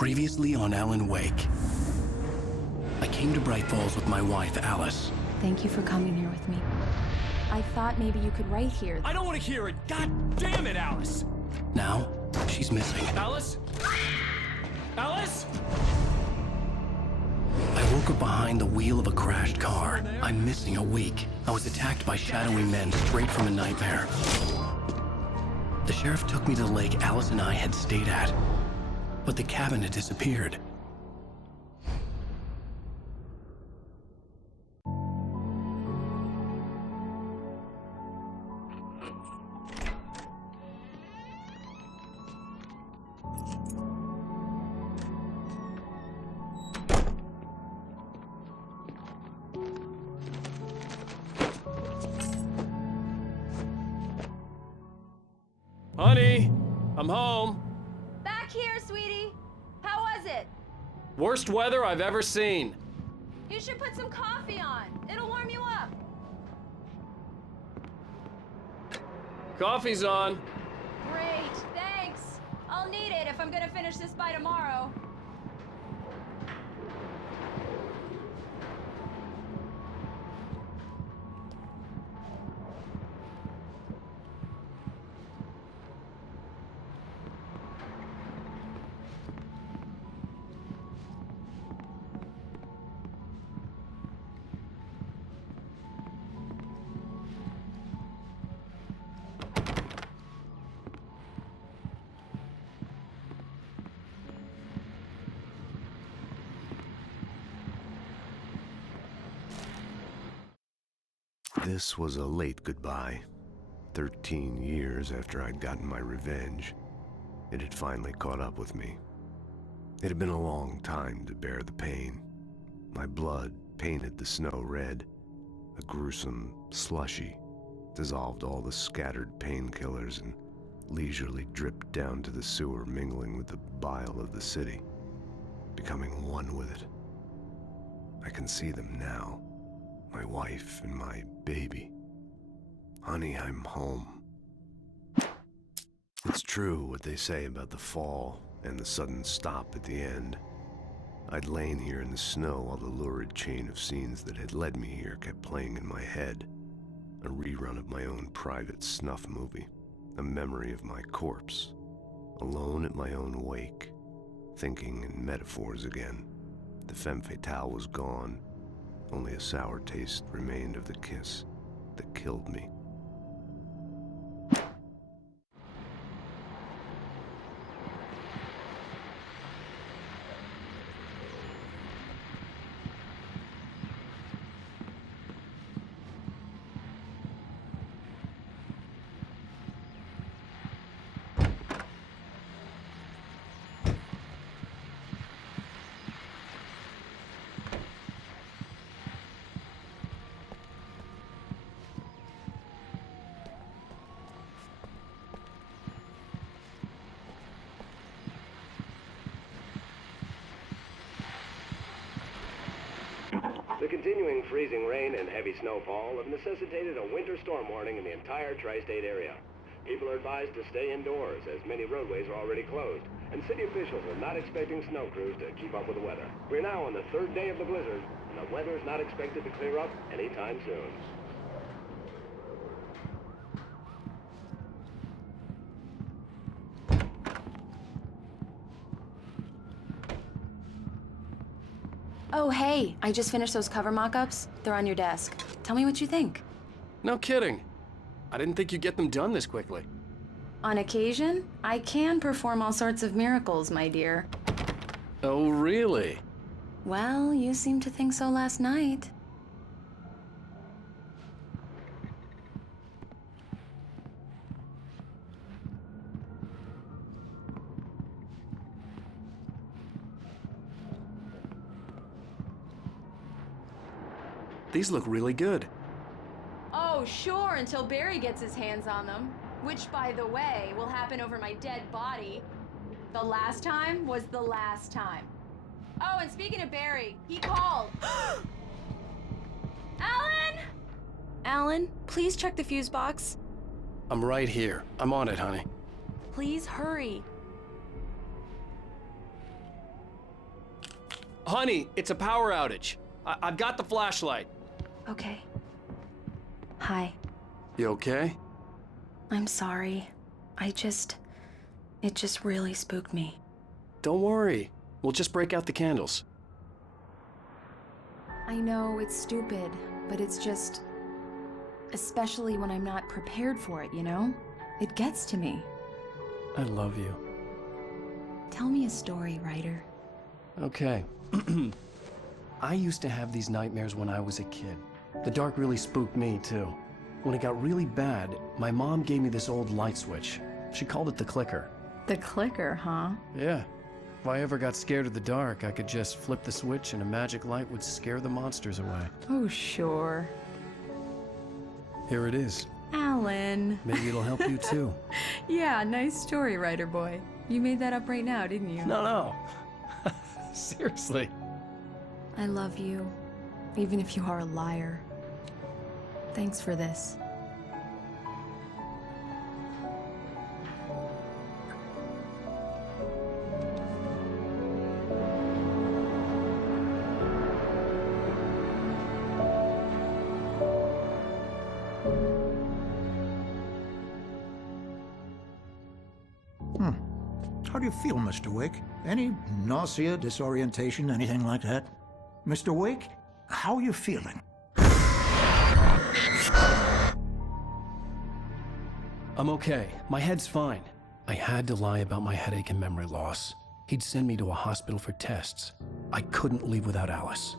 Previously on Alan Wake. I came to Bright Falls with my wife, Alice. Thank you for coming here with me. I thought maybe you could write here. I don't want to hear it! God damn it, Alice! Now, she's missing. Alice? Alice? I woke up behind the wheel of a crashed car. I'm missing a week. I was attacked by shadowy men straight from a nightmare. The sheriff took me to the lake Alice and I had stayed at, but the cabin had disappeared. Honey, I'm home. Back here, sweetie. How was it? Worst weather I've ever seen. You should put some coffee on. It'll warm you up. Coffee's on. Great, thanks. I'll need it if I'm gonna finish this by tomorrow. This was a late goodbye. 13 years after I'd gotten my revenge, it had finally caught up with me. It had been a long time to bear the pain. My blood painted the snow red. A gruesome slushy dissolved all the scattered painkillers and leisurely dripped down to the sewer, mingling with the bile of the city, becoming one with it. I can see them now. My wife and my baby. Honey, I'm home. It's true what they say about the fall and the sudden stop at the end. I'd lain here in the snow while the lurid chain of scenes that had led me here kept playing in my head. A rerun of my own private snuff movie. A memory of my corpse. Alone at my own wake. Thinking in metaphors again. The femme fatale was gone. Only a sour taste remained of the kiss that killed me. The continuing freezing rain and heavy snowfall have necessitated a winter storm warning in the entire tri-state area. People are advised to stay indoors as many roadways are already closed, and city officials are not expecting snow crews to keep up with the weather. We're now on the third day of the blizzard, and the weather is not expected to clear up anytime soon. Oh, hey, I just finished those cover mock-ups. They're on your desk. Tell me what you think. No kidding. I didn't think you'd get them done this quickly. On occasion, I can perform all sorts of miracles, my dear. Oh, really? Well, you seemed to think so last night. These look really good. Oh, sure, until Barry gets his hands on them. Which, by the way, will happen over my dead body. The last time was the last time. Oh, and speaking of Barry, he called. Alan! Alan, please check the fuse box. I'm right here. I'm on it, honey. Please hurry. Honey, it's a power outage. I've got the flashlight. Okay. Hi. You okay? I'm sorry. It just really spooked me. Don't worry. We'll just break out the candles. I know it's stupid, but it's just... Especially when I'm not prepared for it, you know? It gets to me. I love you. Tell me a story, writer. Okay. I used to have these nightmares when I was a kid. The dark really spooked me, too. When it got really bad, my mom gave me this old light switch. She called it the clicker. The clicker, huh? Yeah. If I ever got scared of the dark, I could just flip the switch and a magic light would scare the monsters away. Oh, sure. Here it is. Alan. Maybe it'll help you, too. Yeah, nice story, writer boy. You made that up right now, didn't you? No. Seriously. I love you, even if you are a liar. Thanks for this. How do you feel, Mr. Wake? Any nausea, disorientation, anything like that? Mr. Wake, how are you feeling? I'm okay. My head's fine. I had to lie about my headache and memory loss. He'd send me to a hospital for tests. I couldn't leave without Alice.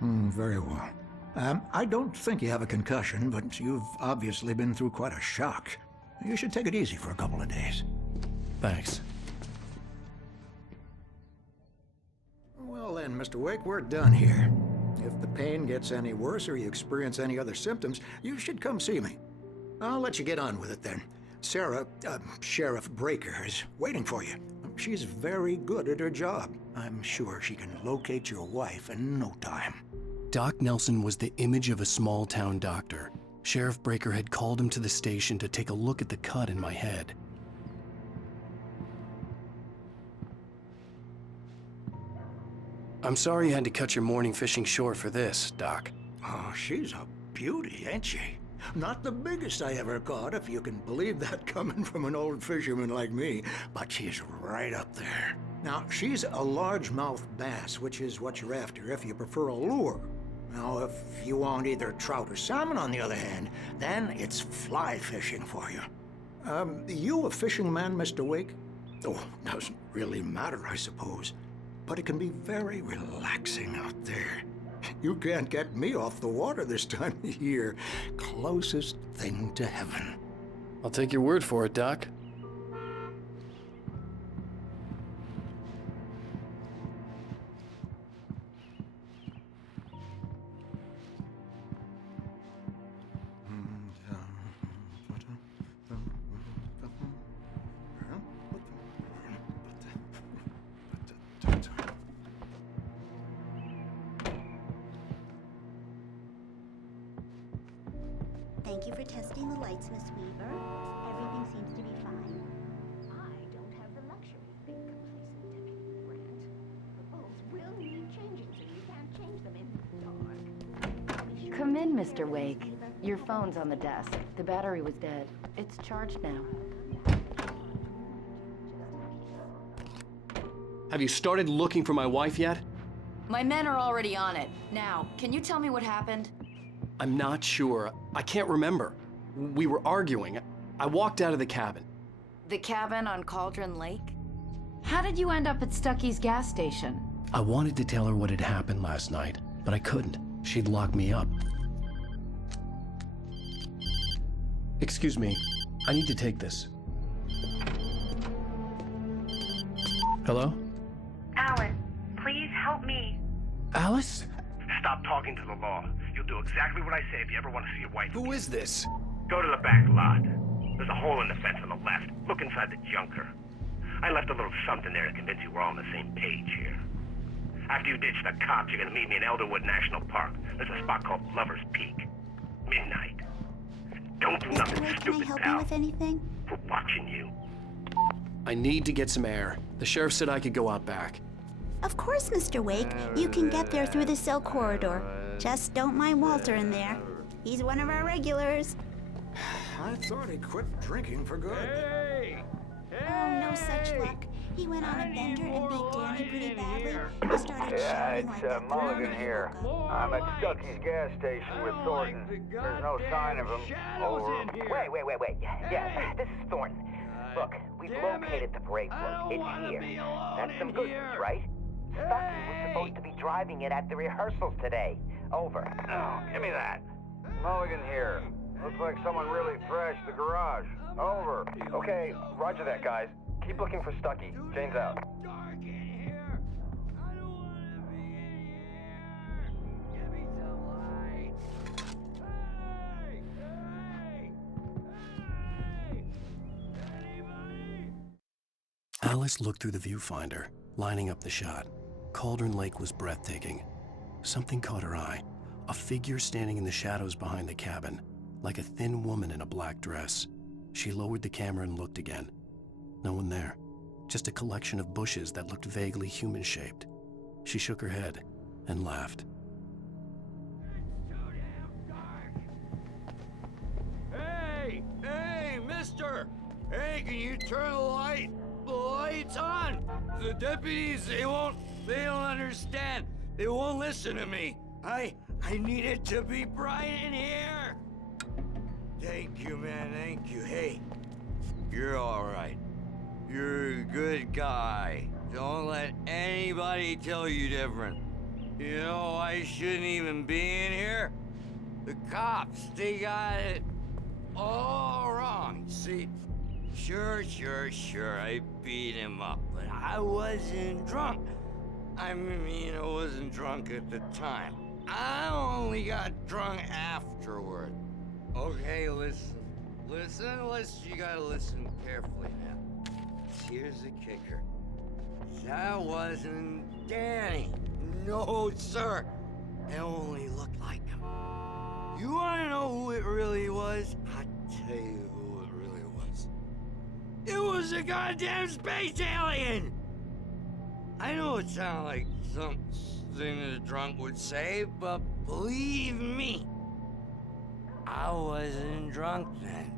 Very well. I don't think you have a concussion, but you've obviously been through quite a shock. You should take it easy for a couple of days. Thanks. Well then, Mr. Wake, we're done here. If the pain gets any worse or you experience any other symptoms, you should come see me. I'll let you get on with it then. Sarah, Sheriff Breaker, is waiting for you. She's very good at her job. I'm sure she can locate your wife in no time. Doc Nelson was the image of a small-town doctor. Sheriff Breaker had called him to the station to take a look at the cut in my head. I'm sorry you had to cut your morning fishing short for this, Doc. Oh, she's a beauty, ain't she? Not the biggest I ever caught, if you can believe that coming from an old fisherman like me, but she's right up there. Now, she's a largemouth bass, which is what you're after if you prefer a lure. Now, if you want either trout or salmon, on the other hand, then it's fly fishing for you. You a fishing man, Mr. Wake? Oh, doesn't really matter, I suppose. But it can be very relaxing out there. You can't get me off the water this time of year. Closest thing to heaven. I'll take your word for it, Doc. Thank you for testing the lights, Miss Weaver. Everything seems to be fine. I don't have the luxury of being complacent, Deputy Grant. The bulbs will need changing, so you can't change them in the dark. Come in, Mr. Wake. Your phone's on the desk. The battery was dead. It's charged now. Have you started looking for my wife yet? My men are already on it. Now, can you tell me what happened? I'm not sure. I can't remember. We were arguing. I walked out of the cabin. The cabin on Cauldron Lake? How did you end up at Stucky's gas station? I wanted to tell her what had happened last night, but I couldn't. She'd lock me up. Excuse me. I need to take this. Hello? Alan, please help me. Alice? Stop talking to the law. You'll do exactly what I say if you ever want to see your wife. Who is this? Go to the back lot. There's a hole in the fence on the left. Look inside the junker. I left a little something there to convince you we're all on the same page here. After you ditch the cops, you're gonna meet me in Elderwood National Park. There's a spot called Lover's Peak. Midnight. Don't do nothing Wake, stupid, can I help pal. you with anything? We're watching you. I need to get some air. The sheriff said I could go out back. Of course, Mr. Wake. You can get there through the cell corridor. Just don't mind Walter in there. He's one of our regulars. I thought he quit drinking for good. Oh, no such luck. He went on a bender and beat Danny pretty badly. He started shouting like that. Mulligan here. I'm at Stucky's gas station with Thornton. There's no sign of him. Over. Wait. Yeah, this is Thornton. Look, we've located the brake plug. It's here. That's some good news, right? Stucky was supposed to be driving it at the rehearsals today. Over. Oh, give me that. Mulligan here. Looks like someone really thrashed the garage. Over. Okay, roger that, guys. Keep looking for Stucky. Jane's out. Alice looked through the viewfinder, lining up the shot. Cauldron Lake was breathtaking. Something caught her eye. A figure standing in the shadows behind the cabin, like a thin woman in a black dress. She lowered the camera and looked again. No one there. Just a collection of bushes that looked vaguely human-shaped. She shook her head and laughed. Hey, mister! Hey, can you turn the lights on? The deputies, they don't understand. They won't listen to me. I need it to be bright in here. Thank you, man, thank you. Hey, you're all right. You're a good guy. Don't let anybody tell you different. You know, I shouldn't even be in here. The cops, they got it all wrong. See, sure, I beat him up, but I wasn't drunk. I mean, I wasn't drunk at the time. I only got drunk afterward. Okay, listen, you gotta listen carefully now. Here's the kicker. That wasn't Danny. No, sir. It only looked like him. You wanna know who it really was? I'll tell you who it really was. It was a goddamn space alien! I know it sounds like something a drunk would say, but believe me, I wasn't drunk then.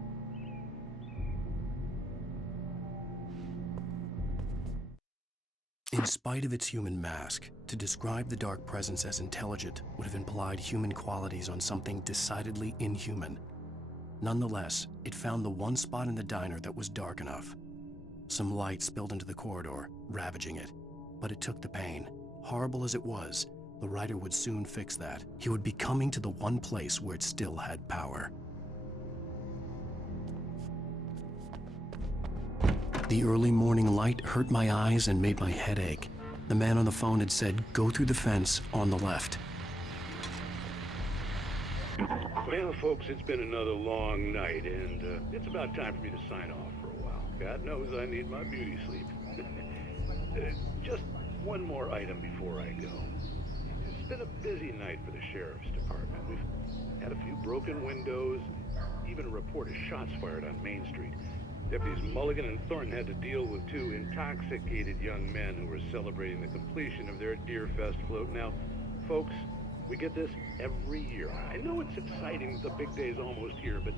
In spite of its human mask, to describe the dark presence as intelligent would have implied human qualities on something decidedly inhuman. Nonetheless, it found the one spot in the diner that was dark enough. Some light spilled into the corridor, ravaging it. But it took the pain. Horrible as it was, the writer would soon fix that. He would be coming to the one place where it still had power. The early morning light hurt my eyes and made my head ache. The man on the phone had said, "Go through the fence on the left." Well, folks, it's been another long night, and it's about time for me to sign off for a while. God knows I need my beauty sleep. Just one more item before I go. It's been a busy night for the sheriff's department. We've had a few broken windows, even a report of shots fired on Main Street. Deputies Mulligan and Thornton had to deal with two intoxicated young men who were celebrating the completion of their Deer Fest float. Now, folks, we get this every year. I know it's exciting, the big day's almost here, but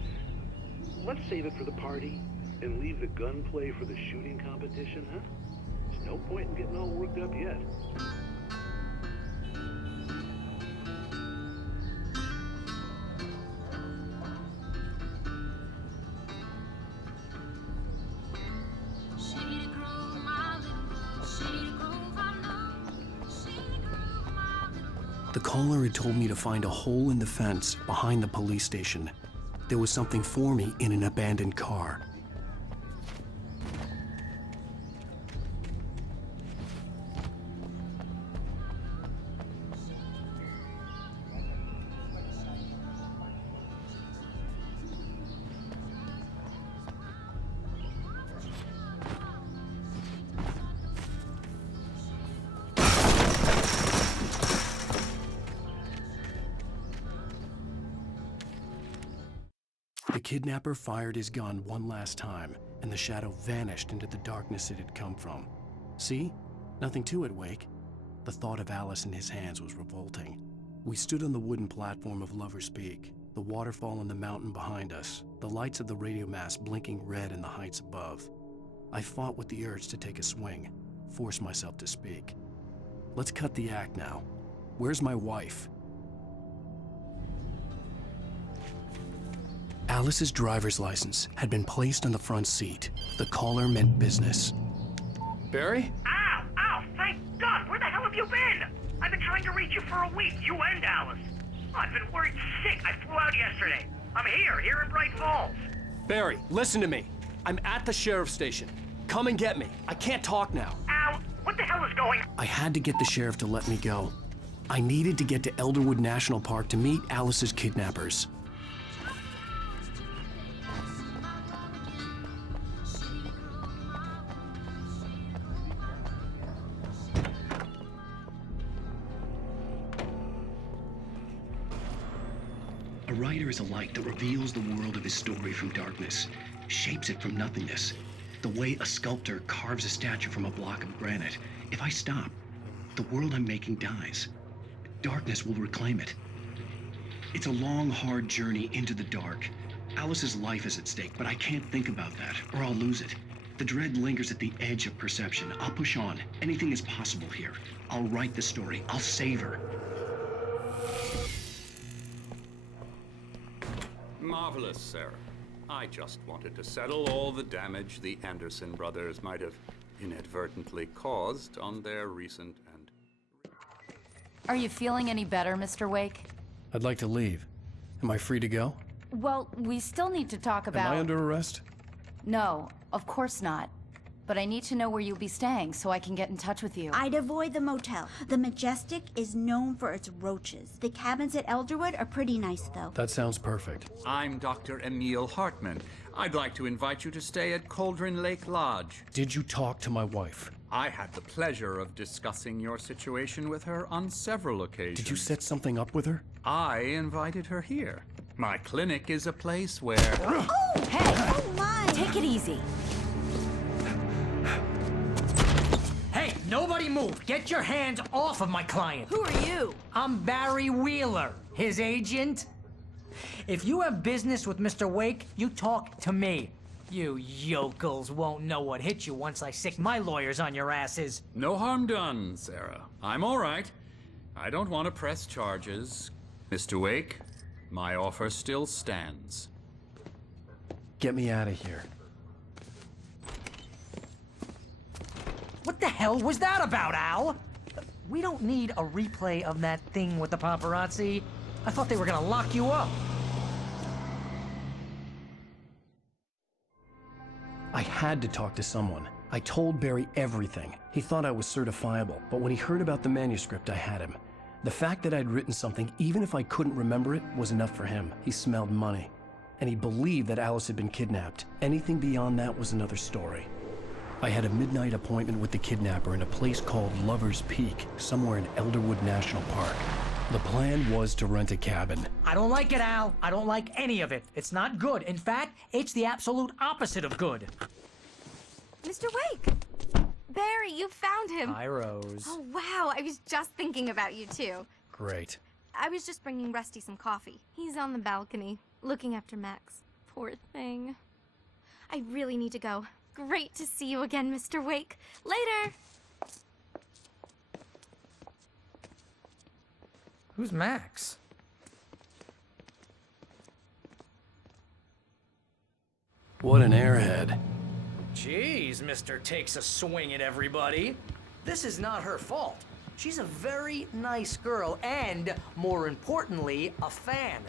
let's save it for the party and leave the gunplay for the shooting competition, huh? There's no point in getting all worked up yet. The caller had told me to find a hole in the fence behind the police station. There was something for me in an abandoned car. The kidnapper fired his gun one last time, and the shadow vanished into the darkness it had come from. See? Nothing to it, Wake. The thought of Alice in his hands was revolting. We stood on the wooden platform of Lover's Peak, the waterfall on the mountain behind us, the lights of the radio mast blinking red in the heights above. I fought with the urge to take a swing, force myself to speak. Let's cut the act now. Where's my wife? Alice's driver's license had been placed on the front seat. The caller meant business. Barry? Ow! Ow! Thank God! Where the hell have you been? I've been trying to reach you for a week, you and Alice. I've been worried sick. I flew out yesterday. I'm here in Bright Falls. Barry, listen to me. I'm at the sheriff's station. Come and get me. I can't talk now. Al, what the hell is going on? I had to get the sheriff to let me go. I needed to get to Elderwood National Park to meet Alice's kidnappers. A writer is a light that reveals the world of his story from darkness, shapes it from nothingness. The way a sculptor carves a statue from a block of granite. If I stop, the world I'm making dies. Darkness will reclaim it. It's a long, hard journey into the dark. Alice's life is at stake, but I can't think about that, or I'll lose it. The dread lingers at the edge of perception. I'll push on. Anything is possible here. I'll write the story. I'll save her. Marvelous, Sarah. I just wanted to settle all the damage the Anderson brothers might have inadvertently caused on their recent and... Are you feeling any better, Mr. Wake? I'd like to leave. Am I free to go? Well, we still need to talk about... Am I under arrest? No, of course not. But I need to know where you'll be staying so I can get in touch with you. I'd avoid the motel. The Majestic is known for its roaches. The cabins at Elderwood are pretty nice, though. That sounds perfect. I'm Dr. Emil Hartman. I'd like to invite you to stay at Cauldron Lake Lodge. Did you talk to my wife? I had the pleasure of discussing your situation with her on several occasions. Did you set something up with her? I invited her here. My clinic is a place where... Oh, hey! Oh, my! Take it easy. Hey, nobody move! Get your hands off of my client! Who are you? I'm Barry Wheeler, his agent. If you have business with Mr. Wake, you talk to me. You yokels won't know what hit you once I sick my lawyers on your asses. No harm done, Sarah. I'm all right. I don't want to press charges. Mr. Wake, my offer still stands. Get me out of here. What the hell was that about, Al? We don't need a replay of that thing with the paparazzi. I thought they were gonna lock you up. I had to talk to someone. I told Barry everything. He thought I was certifiable, but when he heard about the manuscript, I had him. The fact that I'd written something, even if I couldn't remember it, was enough for him. He smelled money. And he believed that Alice had been kidnapped. Anything beyond that was another story. I had a midnight appointment with the kidnapper in a place called Lover's Peak, somewhere in Elderwood National Park. The plan was to rent a cabin. I don't like it, Al. I don't like any of it. It's not good. In fact, it's the absolute opposite of good. Mr. Wake! Barry, you found him. Hi, Rose. Oh, wow. I was just thinking about you, too. Great. I was just bringing Rusty some coffee. He's on the balcony, looking after Max. Poor thing. I really need to go. Great to see you again, Mr. Wake. Later! Who's Max? What an airhead. Jeez, Mr. Takes a swing at everybody. This is not her fault. She's a very nice girl and, more importantly, a fan.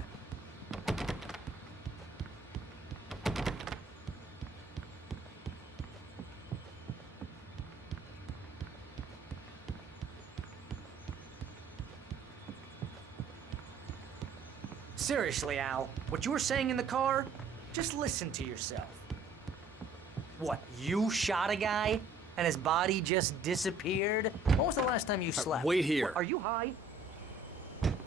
Seriously, Al, what you were saying in the car, just listen to yourself. What, you shot a guy and his body just disappeared? When was the last time you slept? Wait here. What, are you high?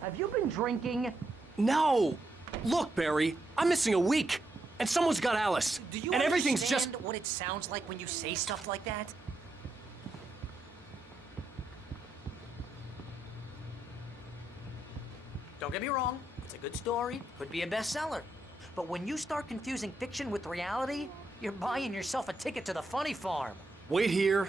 Have you been drinking? No! Look, Barry, I'm missing a week, and someone's got Alice. Do you and everything's understand just... what it sounds like when you say stuff like that? Don't get me wrong, it's a good story, could be a bestseller. But when you start confusing fiction with reality, you're buying yourself a ticket to the funny farm. Wait here.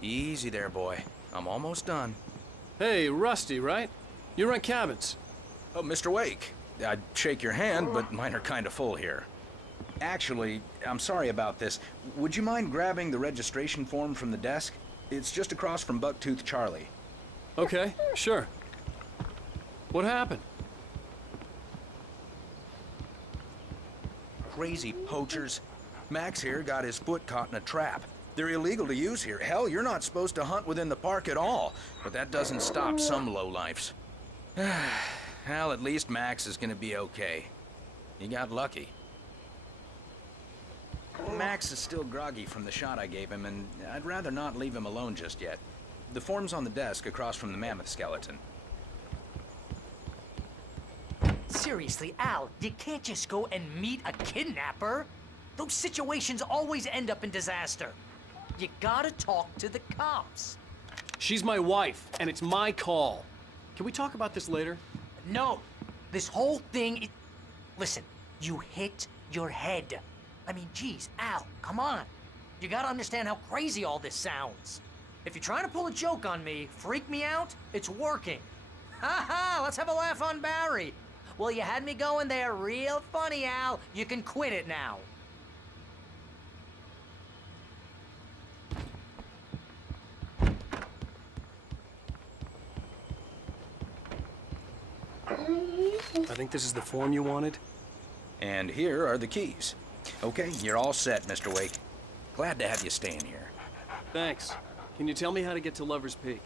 Easy there, boy. I'm almost done. Hey, Rusty, right? You rent cabins. Oh, Mr. Wake. I'd shake your hand, but mine are kind of full here. Actually, I'm sorry about this. Would you mind grabbing the registration form from the desk? It's just across from Bucktooth Charlie. Okay, sure. What happened? Crazy poachers. Max here got his foot caught in a trap. They're illegal to use here. Hell, you're not supposed to hunt within the park at all. But that doesn't stop some lowlifes. Well, at least Max is gonna be okay. He got lucky. Max is still groggy from the shot I gave him, and I'd rather not leave him alone just yet. The form's on the desk across from the mammoth skeleton. Seriously, Al, you can't just go and meet a kidnapper. Those situations always end up in disaster. You gotta talk to the cops. She's my wife, and it's my call. Can we talk about this later? No, this whole thing Listen, you hit your head. I mean, geez, Al, come on. You gotta understand how crazy all this sounds. If you're trying to pull a joke on me, freak me out, it's working. Ha ha, let's have a laugh on Barry. Well, you had me going there real funny, Al. You can quit it now. I think this is the form you wanted. And here are the keys. Okay, you're all set, Mr. Wake. Glad to have you staying here. Thanks. Can you tell me how to get to Lover's Peak?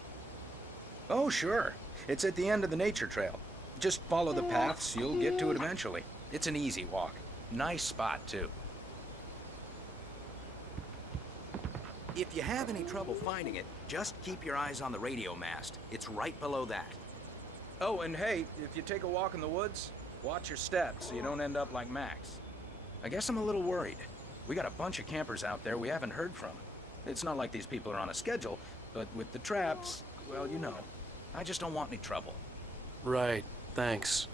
Oh, sure. It's at the end of the nature trail. Just follow the paths, you'll get to it eventually. It's an easy walk. Nice spot, too. If you have any trouble finding it, just keep your eyes on the radio mast. It's right below that. Oh, and hey, if you take a walk in the woods, watch your steps so you don't end up like Max. I guess I'm a little worried. We got a bunch of campers out there we haven't heard from. It's not like these people are on a schedule, but with the traps, well, you know. I just don't want any trouble. Right, thanks.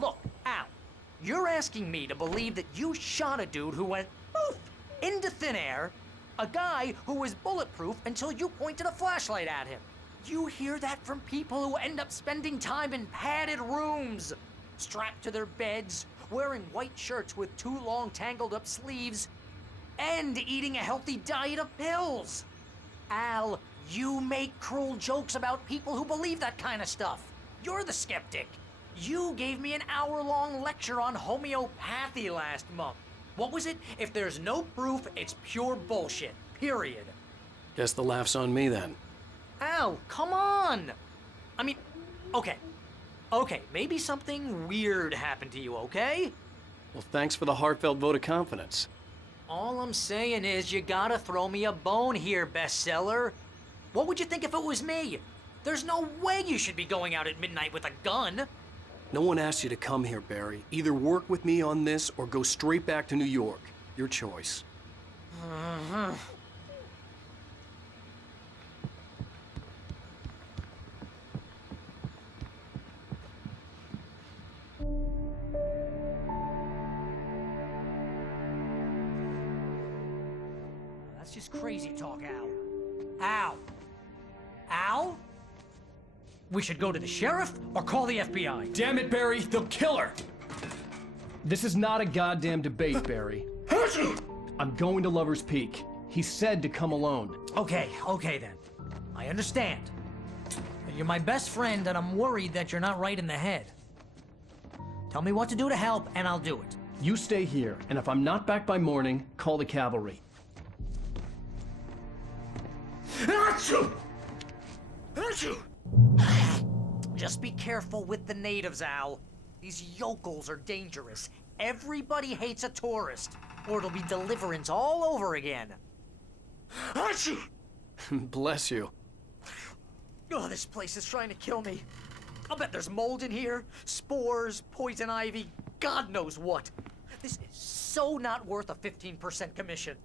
Look, Al, you're asking me to believe that you shot a dude who went poof into thin air, a guy who was bulletproof until you pointed a flashlight at him. You hear that from people who end up spending time in padded rooms, strapped to their beds, wearing white shirts with too long tangled up sleeves, and eating a healthy diet of pills. Al, you make cruel jokes about people who believe that kind of stuff. You're the skeptic. You gave me an hour-long lecture on homeopathy last month. What was it? If there's no proof, it's pure bullshit. Period. Guess the laugh's on me then. Al, come on! I mean, okay. Okay, maybe something weird happened to you, okay? Well, thanks for the heartfelt vote of confidence. All I'm saying is you gotta throw me a bone here, bestseller. What would you think if it was me? There's no way you should be going out at midnight with a gun. No one asked you to come here, Barry. Either work with me on this or go straight back to New York. Your choice. That's just crazy talk, Al. Al? Al? We should go to the sheriff or call the FBI. Damn it, Barry, they'll kill her! This is not a goddamn debate, Barry. I'm going to Lover's Peak. He said to come alone. Okay then. I understand. You're my best friend and I'm worried that you're not right in the head. Tell me what to do to help and I'll do it. You stay here, and if I'm not back by morning, call the cavalry. Just be careful with the natives, Al. These yokels are dangerous. Everybody hates a tourist, or it'll be Deliverance all over again. Bless you. Oh, this place is trying to kill me. I'll bet there's mold in here, spores, poison ivy, God knows what. This is so not worth a 15% commission.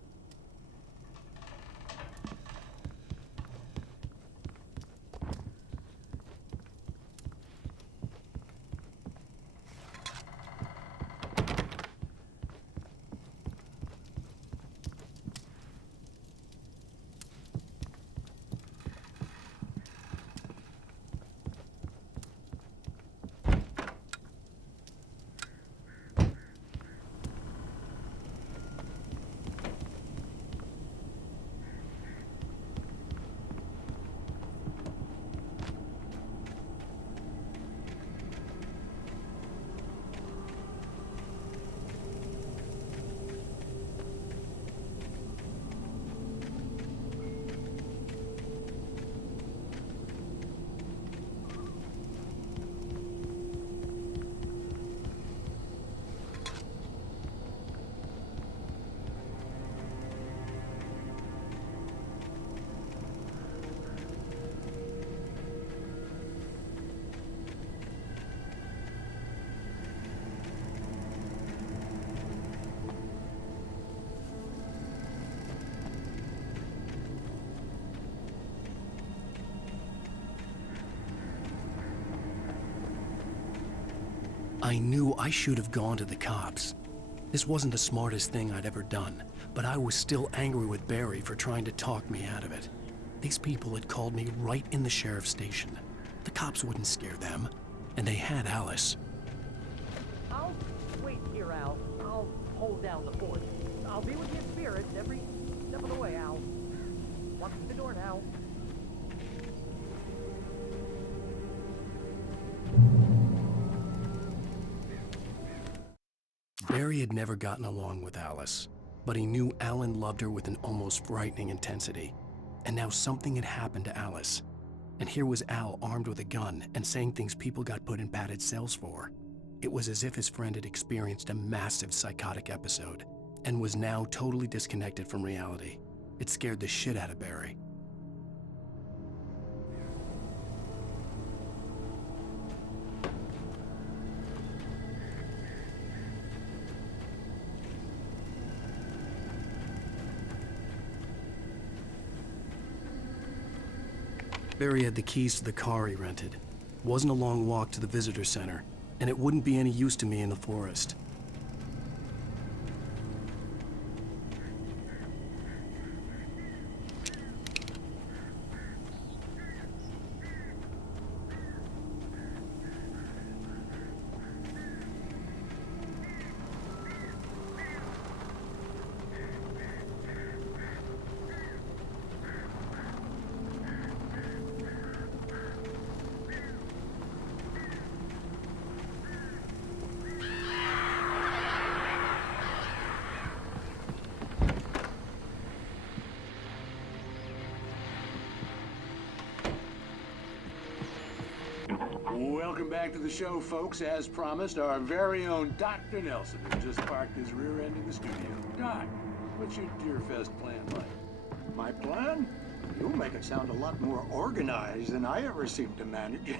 I knew I should have gone to the cops. This wasn't the smartest thing I'd ever done, but I was still angry with Barry for trying to talk me out of it. These people had called me right in the sheriff's station. The cops wouldn't scare them, and they had Alice. I'll wait here, Al. I'll hold down the fort. I'll be with you in spirit every step of the way, Al. Walk through the door now. Barry had never gotten along with Alice, but he knew Alan loved her with an almost frightening intensity. And now something had happened to Alice. And here was Al armed with a gun and saying things people got put in padded cells for. It was as if his friend had experienced a massive psychotic episode and was now totally disconnected from reality. It scared the shit out of Barry. Barry had the keys to the car he rented. It wasn't a long walk to the visitor center, and it wouldn't be any use to me in the forest. Welcome back to the show, folks. As promised, our very own Dr. Nelson has just parked his rear end in the studio. Doc, what's your Deerfest plan like? My plan? You make it sound a lot more organized than I ever seem to manage.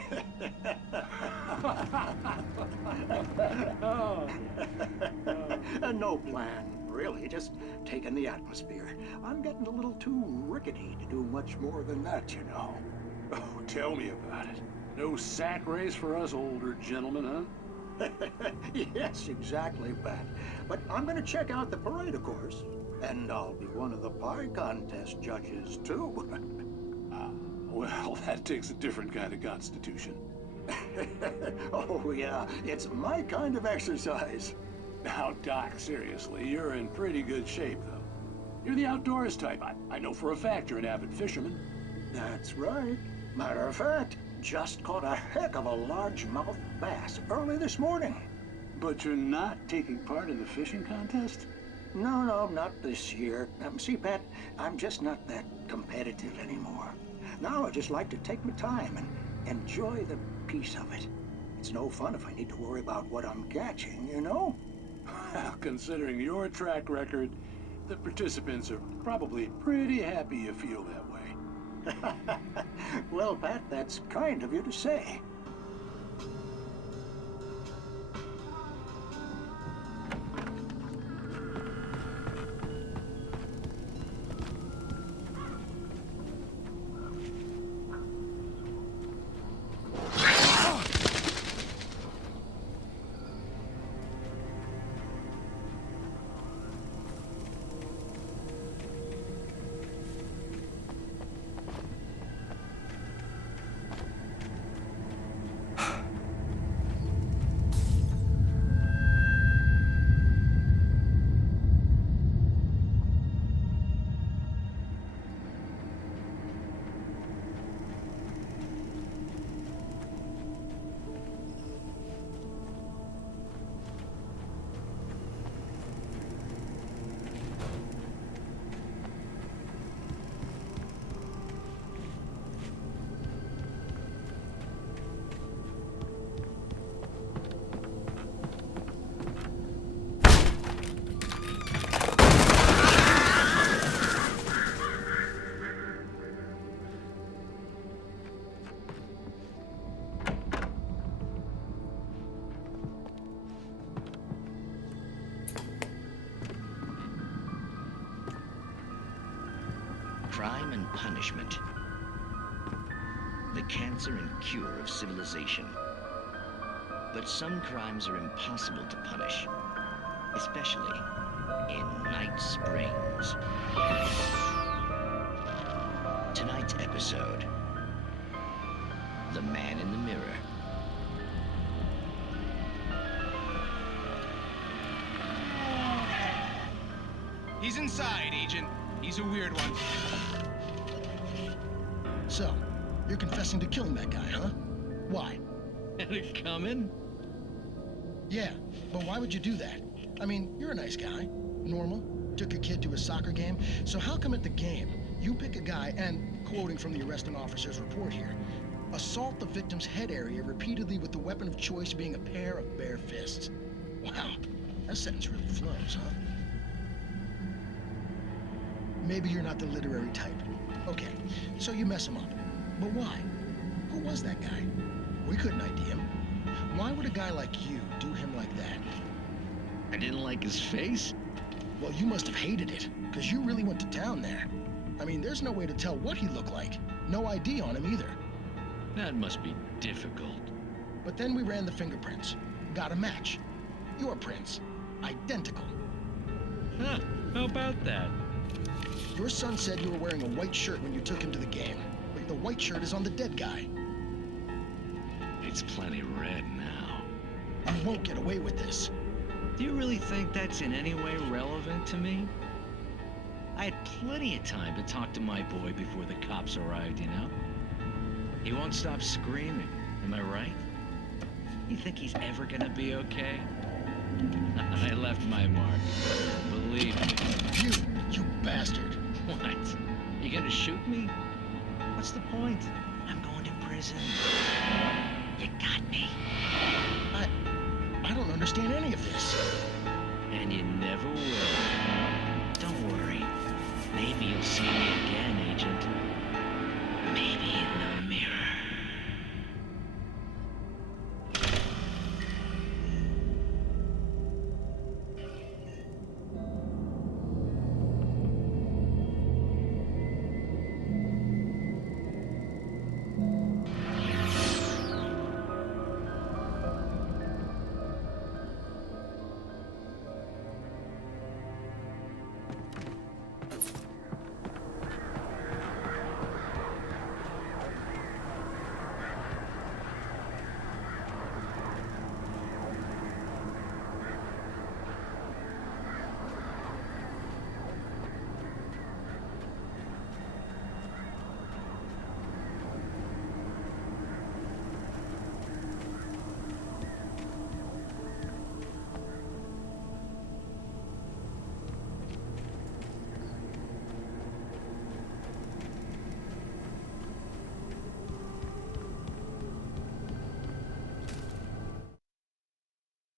No plan, really. Just taking the atmosphere. I'm getting a little too rickety to do much more than that, you know. Oh, tell me about it. No sack race for us older gentlemen, huh? Yes, exactly, Pat. But I'm gonna check out the parade, of course. And I'll be one of the pie contest judges, too. Well, that takes a different kind of constitution. Oh, yeah. It's my kind of exercise. Now, Doc, seriously, you're in pretty good shape, though. You're the outdoors type. I know for a fact you're an avid fisherman. That's right. Matter of fact, just caught a heck of a largemouth bass early this morning. But you're not taking part in the fishing contest? No, not this year. See, Pat, I'm just not that competitive anymore. Now I just like to take my time and enjoy the peace of it. It's no fun if I need to worry about what I'm catching, you know? Well, considering your track record, the participants are probably pretty happy you feel that way. Well, Pat, that's kind of you to say. punishment. The cancer and cure of civilization. But some crimes are impossible to punish, especially in Night Springs. Tonight's episode, The Man in the Mirror. He's inside, Agent. He's a weird one. So, you're confessing to killing that guy, huh? Why? Had it coming? Yeah, but why would you do that? I mean, you're a nice guy. Normal. Took a kid to a soccer game. So how come at the game, you pick a guy and, quoting from the arresting officer's report here, assault the victim's head area repeatedly with the weapon of choice being a pair of bare fists? Wow, that sentence really flows, huh? Maybe you're not the literary type. Okay, so you mess him up. But why? Who was that guy? We couldn't ID him. Why would a guy like you do him like that? I didn't like his face? Well, you must have hated it, because you really went to town there. I mean, there's no way to tell what he looked like. No ID on him either. That must be difficult. But then we ran the fingerprints. Got a match. Your prints. Identical. Huh, how about that? Your son said you were wearing a white shirt when you took him to the game. But the white shirt is on the dead guy. It's plenty red now. You won't get away with this. Do you really think that's in any way relevant to me? I had plenty of time to talk to my boy before the cops arrived, you know? He won't stop screaming, am I right? You think he's ever gonna be okay? I left my mark. Believe me. You bastard. What? You gonna shoot me? What's the point? I'm going to prison. You got me. I don't understand any of this. And you never will. Don't worry. Maybe you'll see me again, Agent. Maybe in the mirror.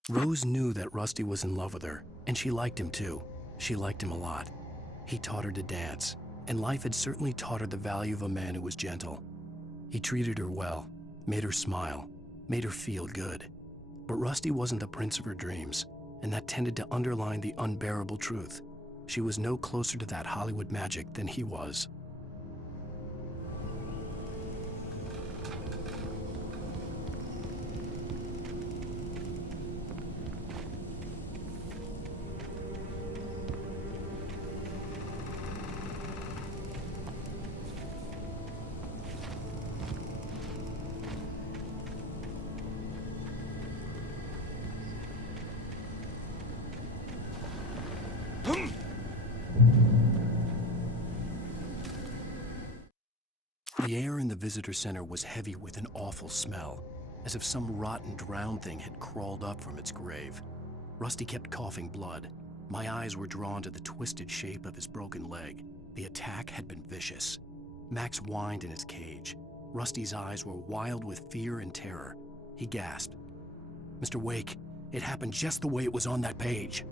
Rose knew that Rusty was in love with her, and she liked him too. She liked him a lot. He taught her to dance, and life had certainly taught her the value of a man who was gentle. He treated her well, made her smile, made her feel good. But Rusty wasn't the prince of her dreams, and that tended to underline the unbearable truth. She was no closer to that Hollywood magic than he was. The air in the visitor center was heavy with an awful smell, as if some rotten drowned thing had crawled up from its grave. Rusty kept coughing blood. My eyes were drawn to the twisted shape of his broken leg. The attack had been vicious. Max whined in his cage. Rusty's eyes were wild with fear and terror. He gasped. "Mr. Wake, it happened just the way it was on that page."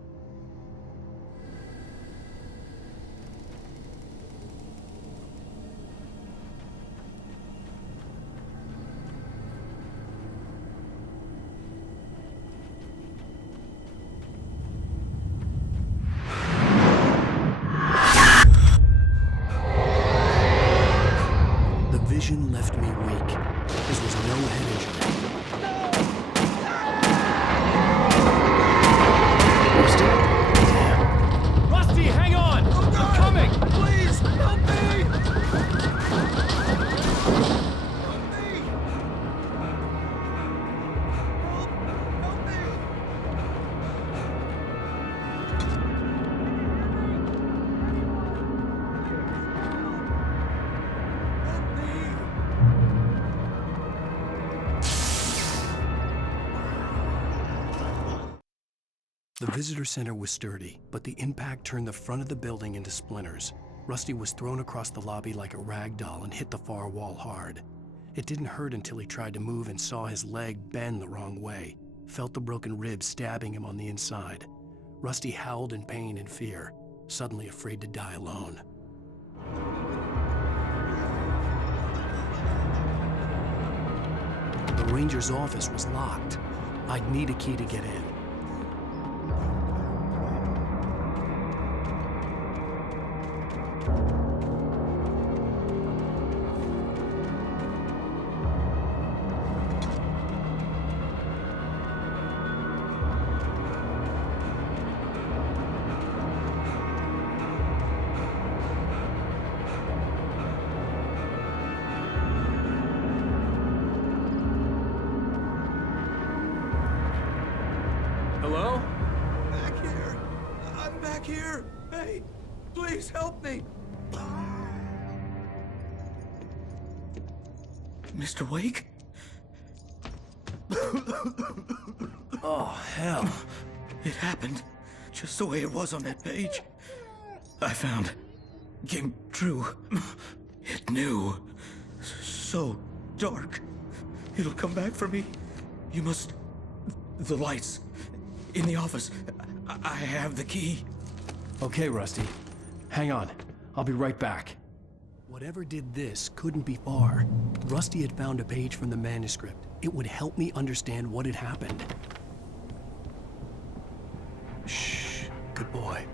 The visitor center was sturdy, but the impact turned the front of the building into splinters. Rusty was thrown across the lobby like a rag doll and hit the far wall hard. It didn't hurt until he tried to move and saw his leg bend the wrong way, felt the broken rib stabbing him on the inside. Rusty howled in pain and fear, suddenly afraid to die alone. The ranger's office was locked. I'd need a key to get in. Hello? Back here. I'm back here. Hey, please help me. Mr. Wake? Oh, hell. It happened just the way it was on that page. I found. Came true. It knew. So dark. It'll come back for me. You must. The lights. In the office. I have the key. Okay, Rusty. Hang on. I'll be right back. Whatever did this couldn't be far. Rusty had found a page from the manuscript. It would help me understand what had happened. Shh. Good boy.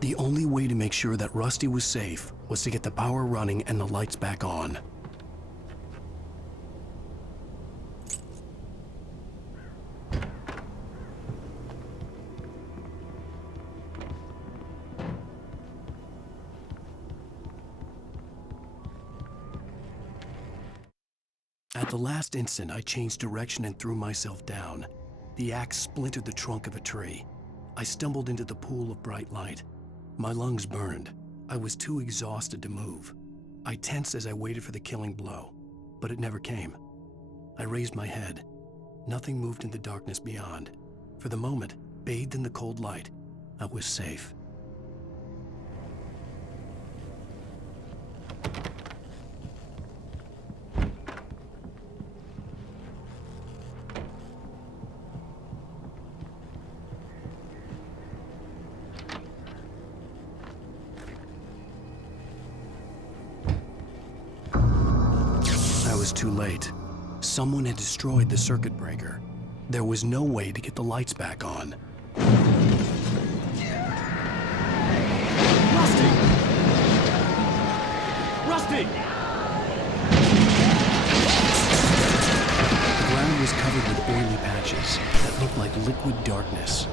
The only way to make sure that Rusty was safe was to get the power running and the lights back on. At the last instant, I changed direction and threw myself down. The axe splintered the trunk of a tree. I stumbled into the pool of bright light. My lungs burned. I was too exhausted to move. I tensed as I waited for the killing blow, but it never came. I raised my head. Nothing moved in the darkness beyond. For the moment, bathed in the cold light, I was safe. I was too late. Someone had destroyed the circuit breaker. There was no way to get the lights back on. Rusty! Rusty! The ground was covered with oily patches that looked like liquid darkness.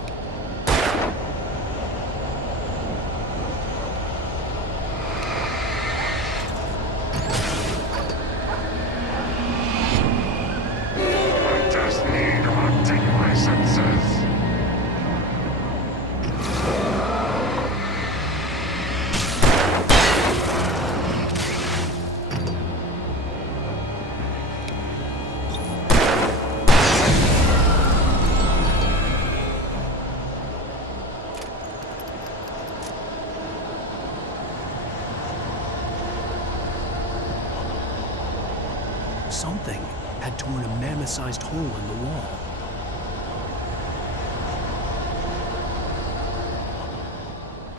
Something had torn a mammoth-sized hole in the wall.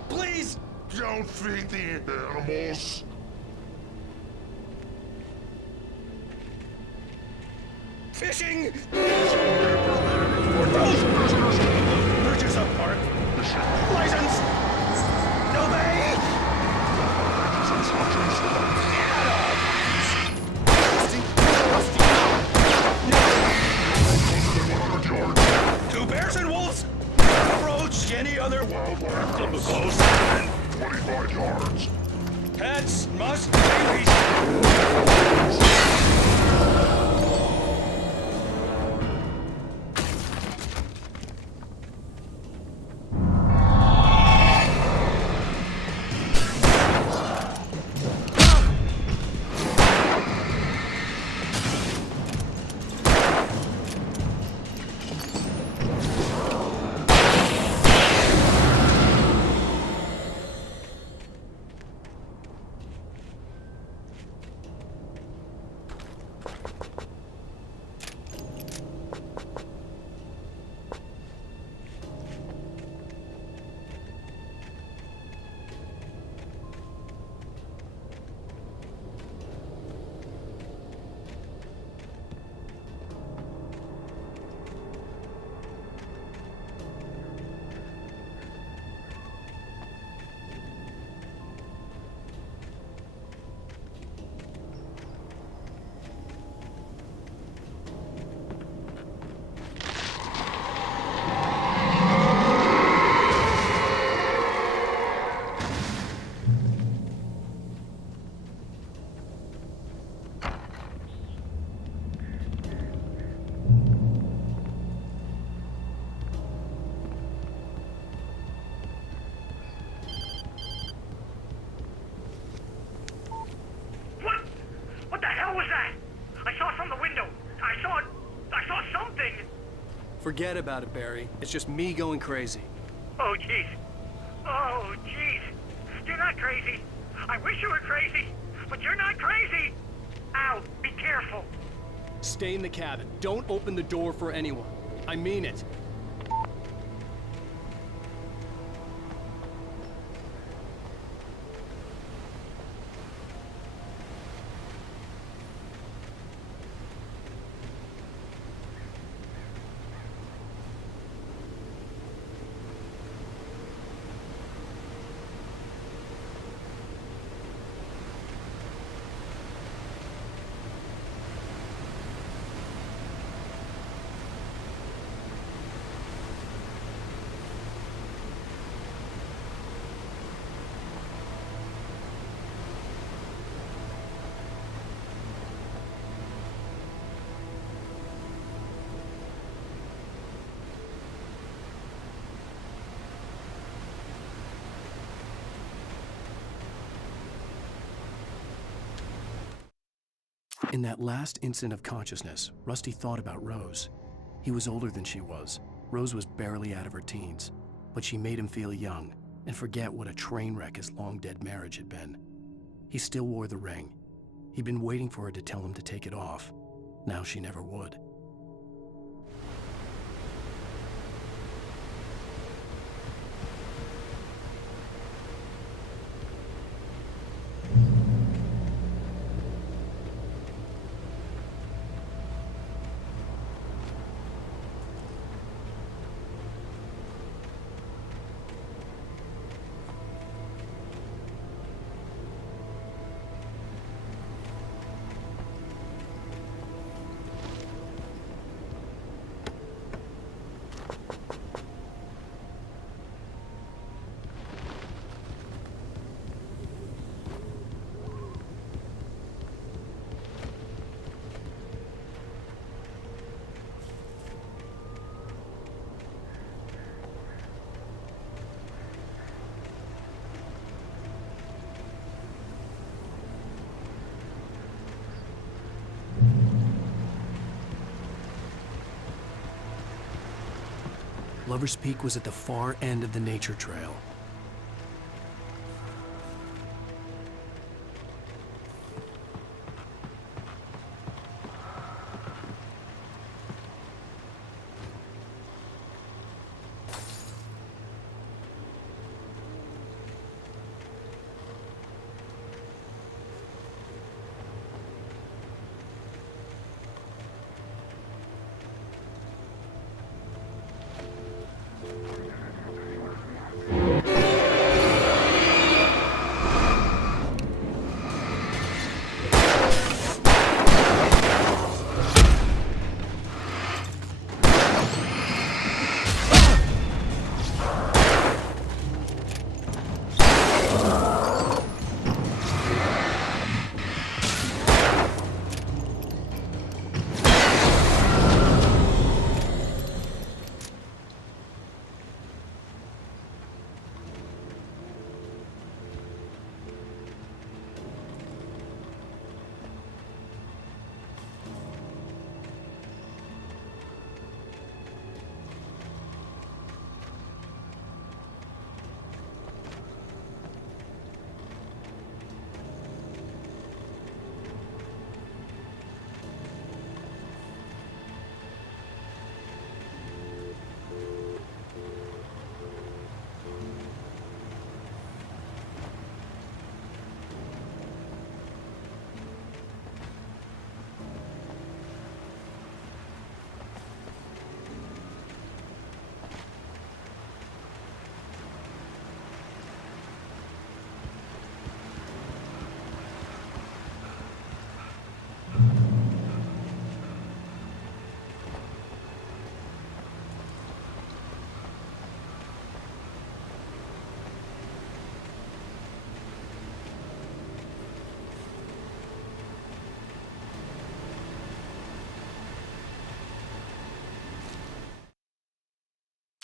Please! Don't feed the animals. Fishing! Bridges apart. License! No bay! Two bears and wolves! Approach any other wildlife comes close than 25 yards. Pets must be Forget about it, Barry. It's just me going crazy. Oh, jeez. Oh, jeez. You're not crazy. I wish you were crazy, but you're not crazy. Al, be careful. Stay in the cabin. Don't open the door for anyone. I mean it. In that last instant of consciousness, Rusty thought about Rose. He was older than she was. Rose was barely out of her teens, but she made him feel young and forget what a train wreck his long-dead marriage had been. He still wore the ring. He'd been waiting for her to tell him to take it off. Now she never would. Lover's Peak was at the far end of the nature trail.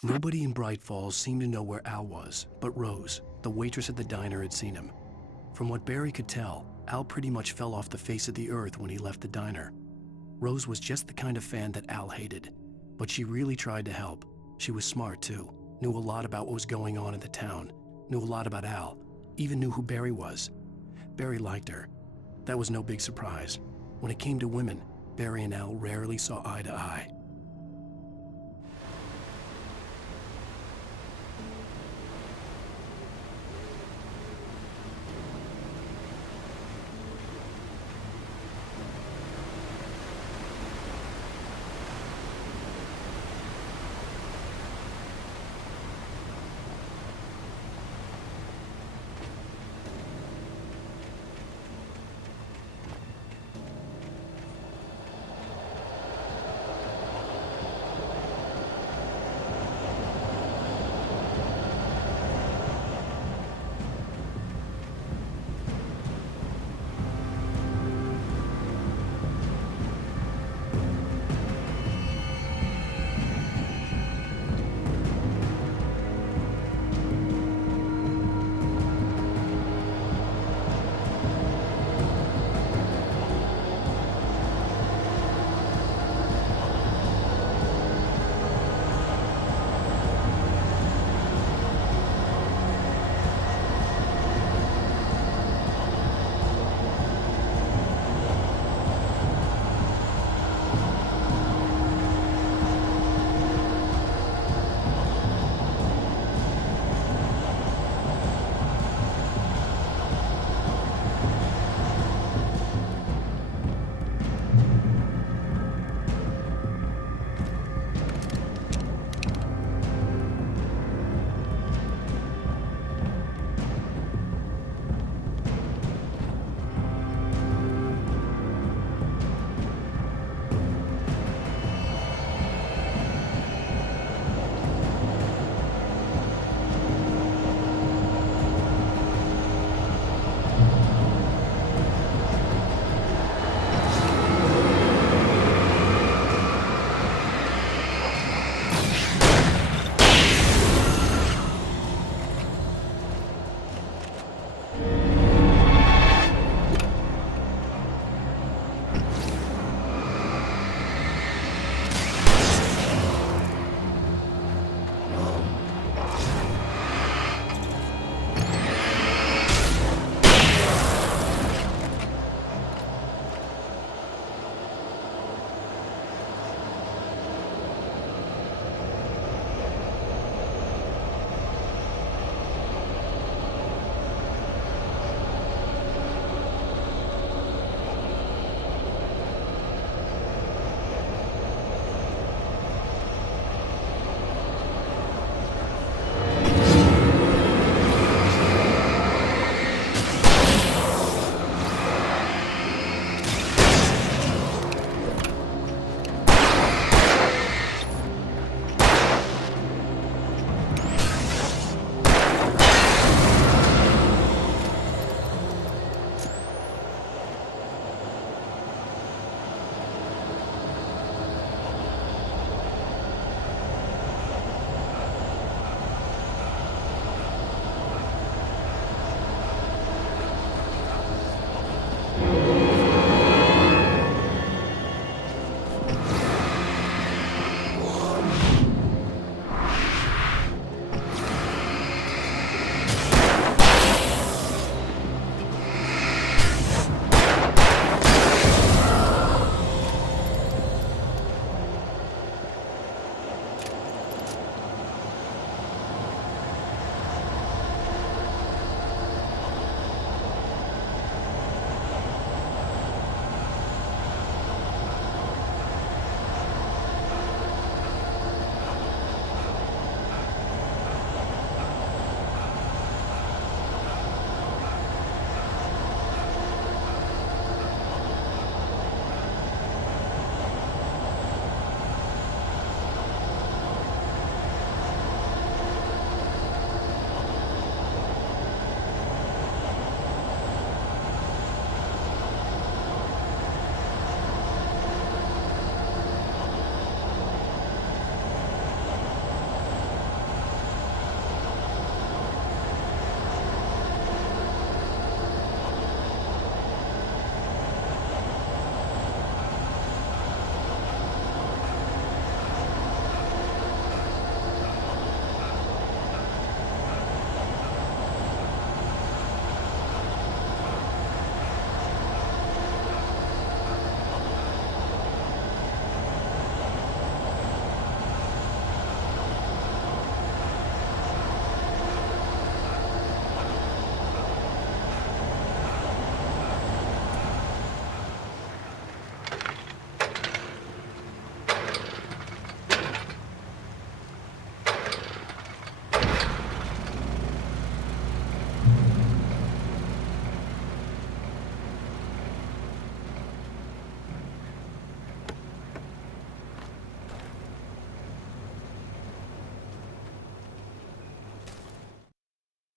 Nobody in Bright Falls seemed to know where Al was, but Rose, the waitress at the diner, had seen him. From what Barry could tell, Al pretty much fell off the face of the earth when he left the diner. Rose was just the kind of fan that Al hated. But she really tried to help. She was smart, too. Knew a lot about what was going on in the town. Knew a lot about Al. Even knew who Barry was. Barry liked her. That was no big surprise. When it came to women, Barry and Al rarely saw eye to eye.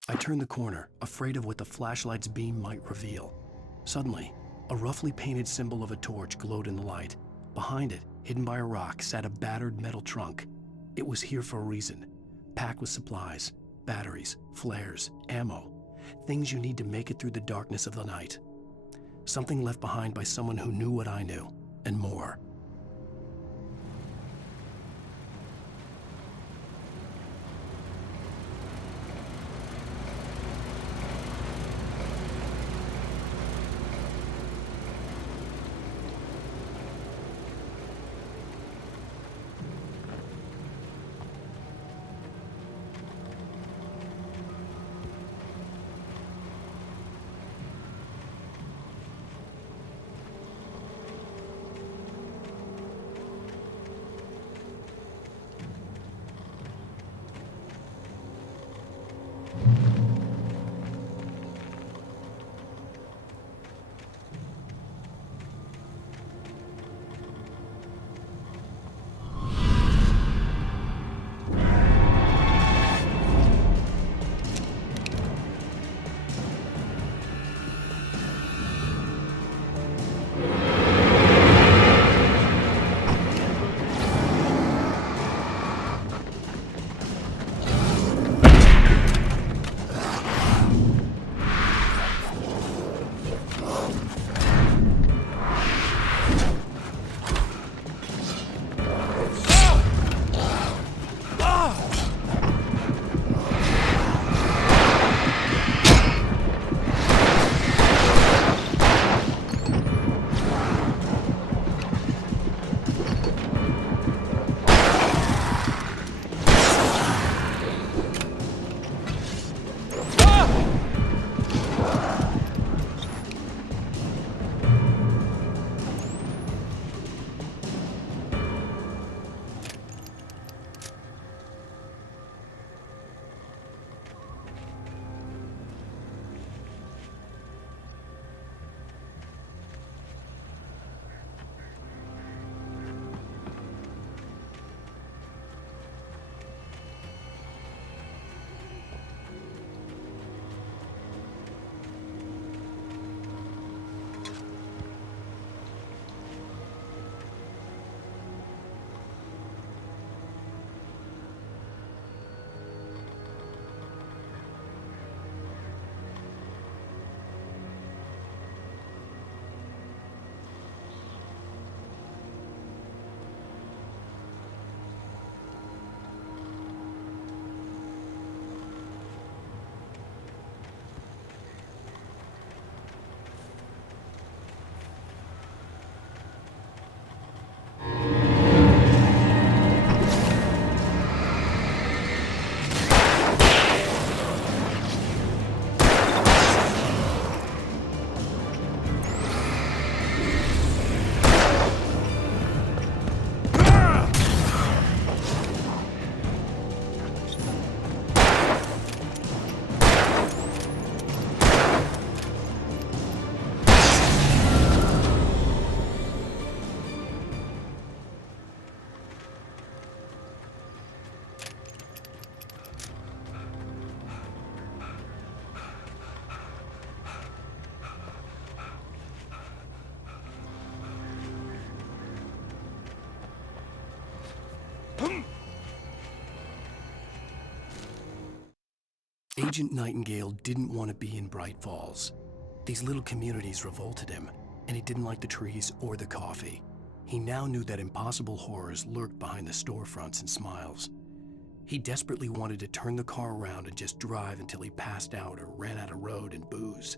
I turned the corner, afraid of what the flashlight's beam might reveal. Suddenly, a roughly painted symbol of a torch glowed in the light. Behind it, hidden by a rock, sat a battered metal trunk. It was here for a reason, packed with supplies, batteries, flares, ammo, things you need to make it through the darkness of the night. Something left behind by someone who knew what I knew, and more. Agent Nightingale didn't want to be in Bright Falls. These little communities revolted him, and he didn't like the trees or the coffee. He now knew that impossible horrors lurked behind the storefronts and smiles. He desperately wanted to turn the car around and just drive until he passed out or ran out of road and booze.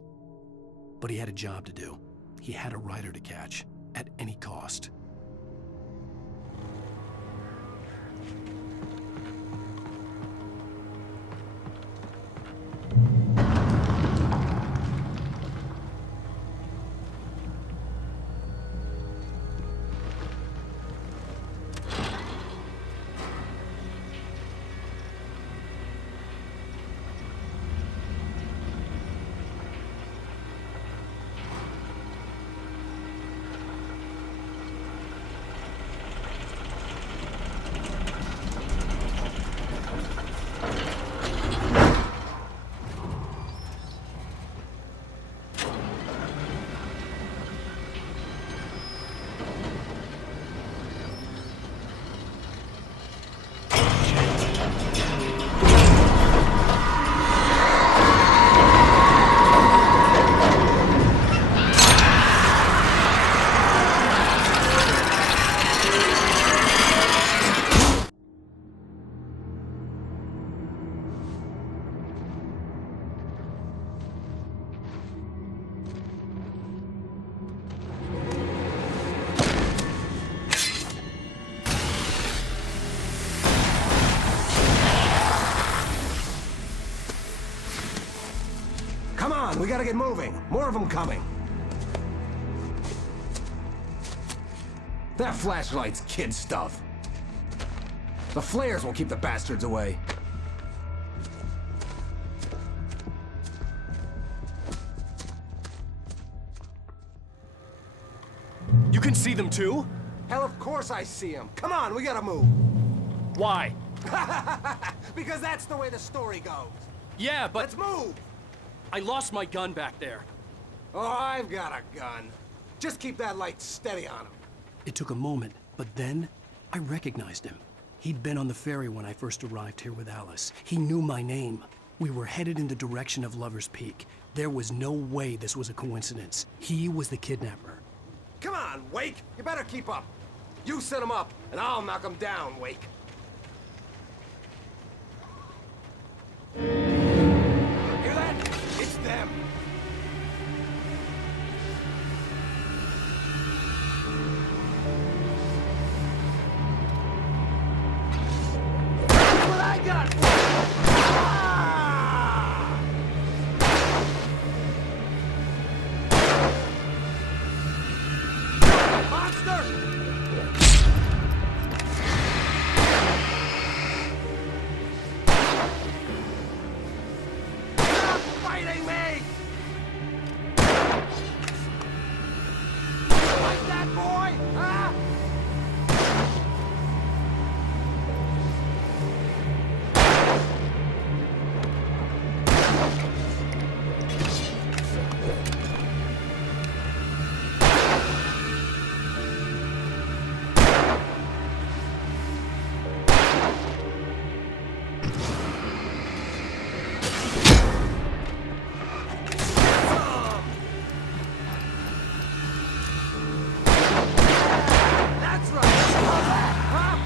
But he had a job to do. He had a rider to catch, at any cost. Come on, we gotta get moving. More of them coming. That flashlight's kid stuff. The flares will keep the bastards away. You can see them too? Hell, of course I see them. Come on, we gotta move. Why? Because that's the way the story goes. Yeah, but... Let's move! I lost my gun back there. Oh, I've got a gun. Just keep that light steady on him. It took a moment, but then I recognized him. He'd been on the ferry when I first arrived here with Alice. He knew my name. We were headed in the direction of Lover's Peak. There was no way this was a coincidence. He was the kidnapper. Come on, Wake! You better keep up. You set him up, and I'll knock him down, Wake. Hear that? It's them. What I got? Monster! Fighting me! Like that, boy? Huh? That's right. How's that, huh?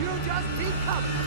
You just keep coming.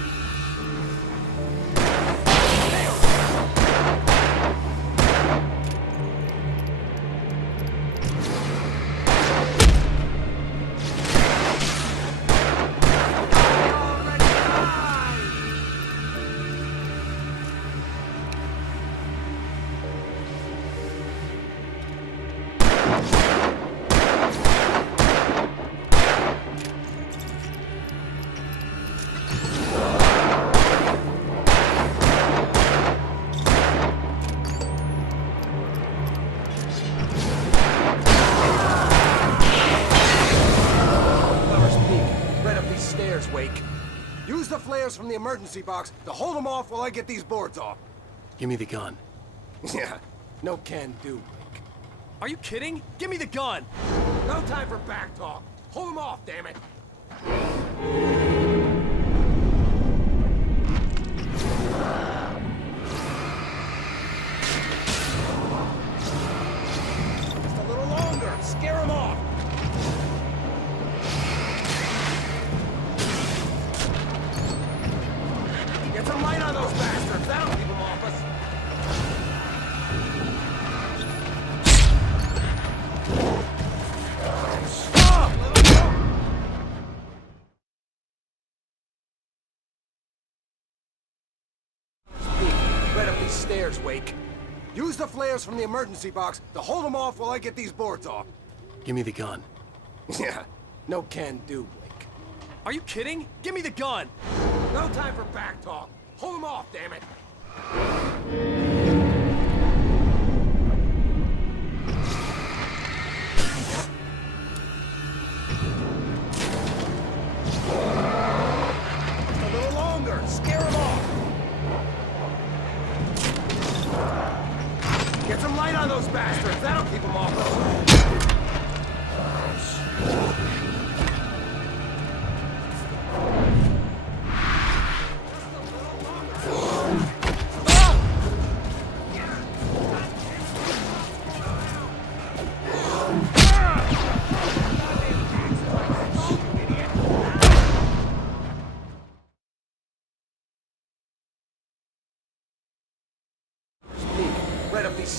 Lover's Peak, right up these stairs, Wake. Use the flares from the emergency box to hold them off while I get these boards off. Give me the gun. Yeah, no can do, Wake. Are you kidding? Give me the gun! No time for back talk. Hold them off, damn it. Just a little longer. Scare them off. Get some light on those bastards. That'll keep them off us. Stop! Let them go! Right up these stairs, Wake. Use the flares from the emergency box to hold them off while I get these boards off. Give me the gun. Yeah, no can do, Wake. Are you kidding? Give me the gun! No time for back talk. Hold them off, damn it. Just a little longer. Scare them off. Get some light on those bastards. That'll keep them off us.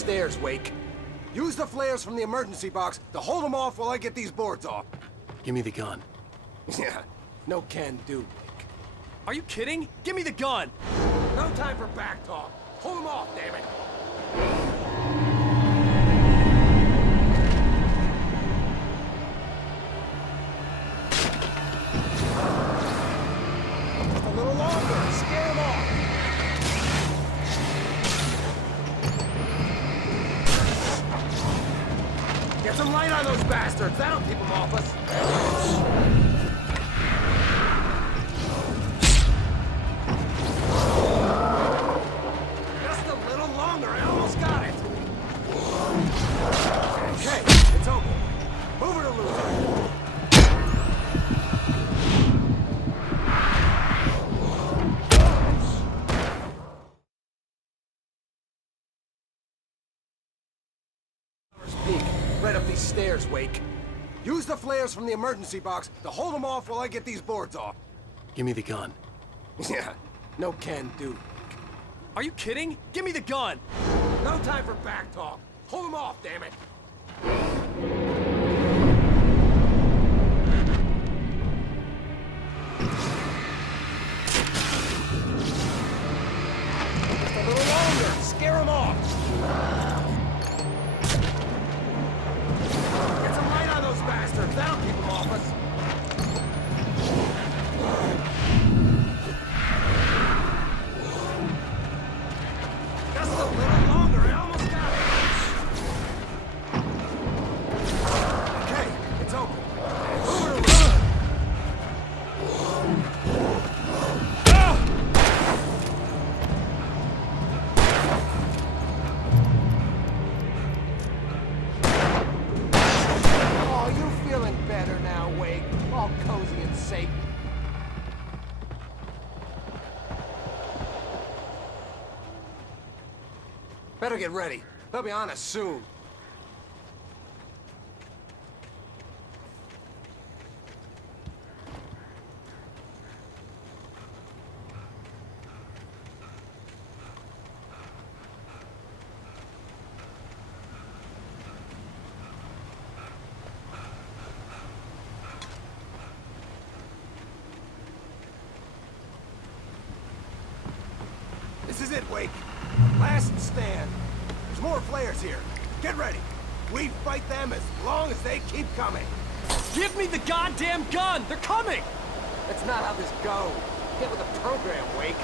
stairs, Wake. Use the flares from the emergency box to hold them off while I get these boards off. Give me the gun. Yeah, no can do, Wake. Are you kidding? Give me the gun! No time for back talk. Hold them off, damn it. Just a little longer. Scare them off. Get some light on those bastards. That'll keep them off us. Just a little longer. I almost got it. Okay, it's open. Move it or lose it. Peak. Right up these stairs, Wake. Use the flares from the emergency box to hold them off while I get these boards off. Give me the gun. Yeah, no can do. Are you kidding? Give me the gun! No time for back talk. Hold them off, damn it. Just a little longer. Scare them off. Get some light on those bastards. That'll keep them off us. Just a little longer. I almost got it. Okay, it's open. Move it around. Oh, you feeling better now, Wake? All cozy and safe. Better get ready. They'll be on us soon. This is it, Wake. Last stand. There's more flares here. Get ready. We fight them as long as they keep coming. Give me the goddamn gun! They're coming! That's not how this goes. Get with the program, Wake.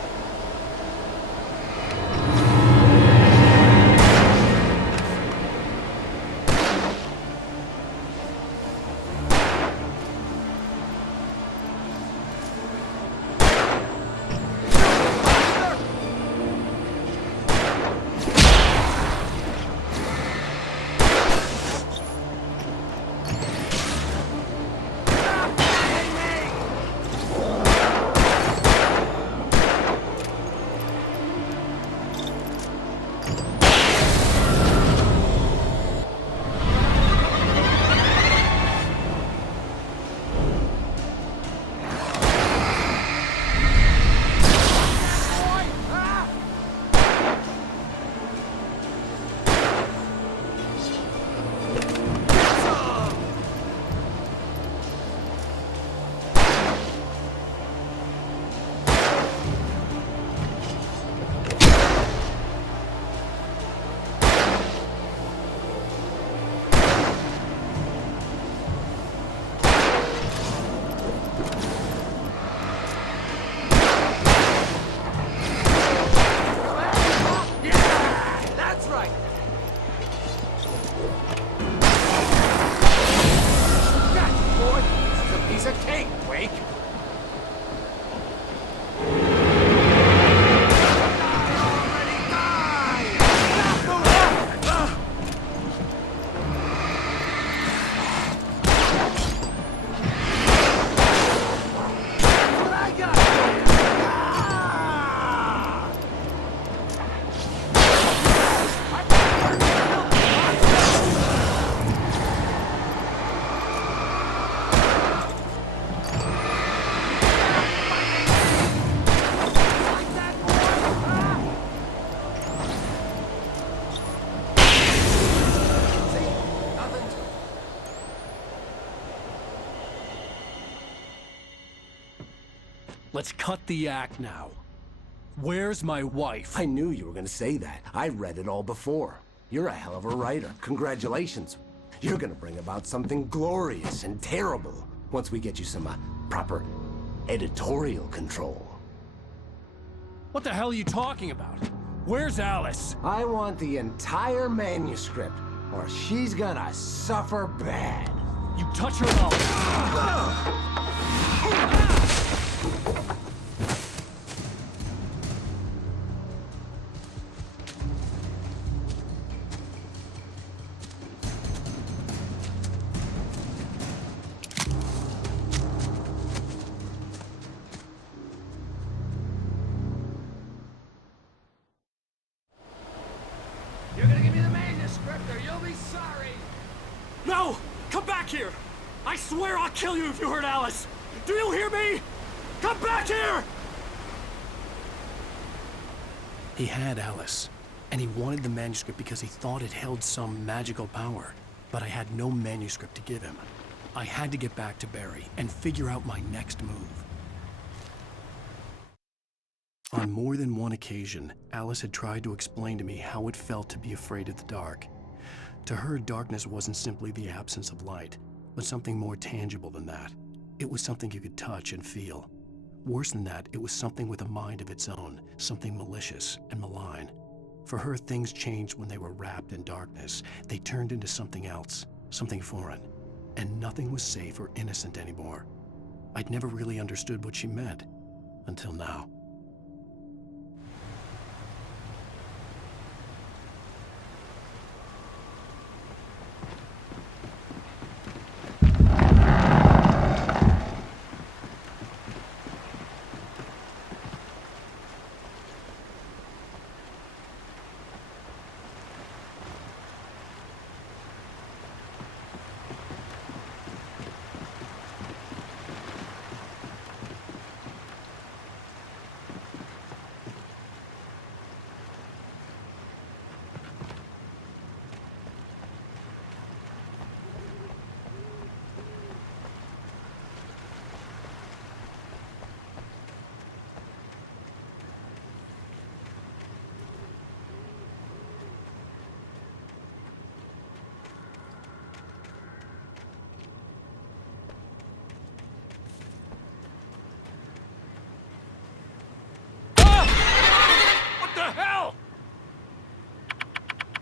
let's cut the act now. Where's my wife? I knew you were gonna say that. I read it all before. You're a hell of a writer. Congratulations. You're gonna bring about something glorious and terrible once we get you some proper editorial control. What the hell are you talking about? Where's Alice? I want the entire manuscript, or she's gonna suffer bad. You touch her and I'll... You're gonna give me the manuscript or you'll be sorry! No! Come back here! I swear I'll kill you if you hurt Alice! Do you hear me? Come back here! He had Alice, and he wanted the manuscript because he thought it held some magical power. But I had no manuscript to give him. I had to get back to Barry and figure out my next move. On more than one occasion, Alice had tried to explain to me how it felt to be afraid of the dark. To her, darkness wasn't simply the absence of light, but something more tangible than that. It was something you could touch and feel. Worse than that, it was something with a mind of its own, something malicious and malign. For her, things changed when they were wrapped in darkness. They turned into something else, something foreign, and nothing was safe or innocent anymore. I'd never really understood what she meant, until now.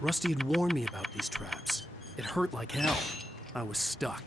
Rusty had warned me about these traps. It hurt like hell. I was stuck.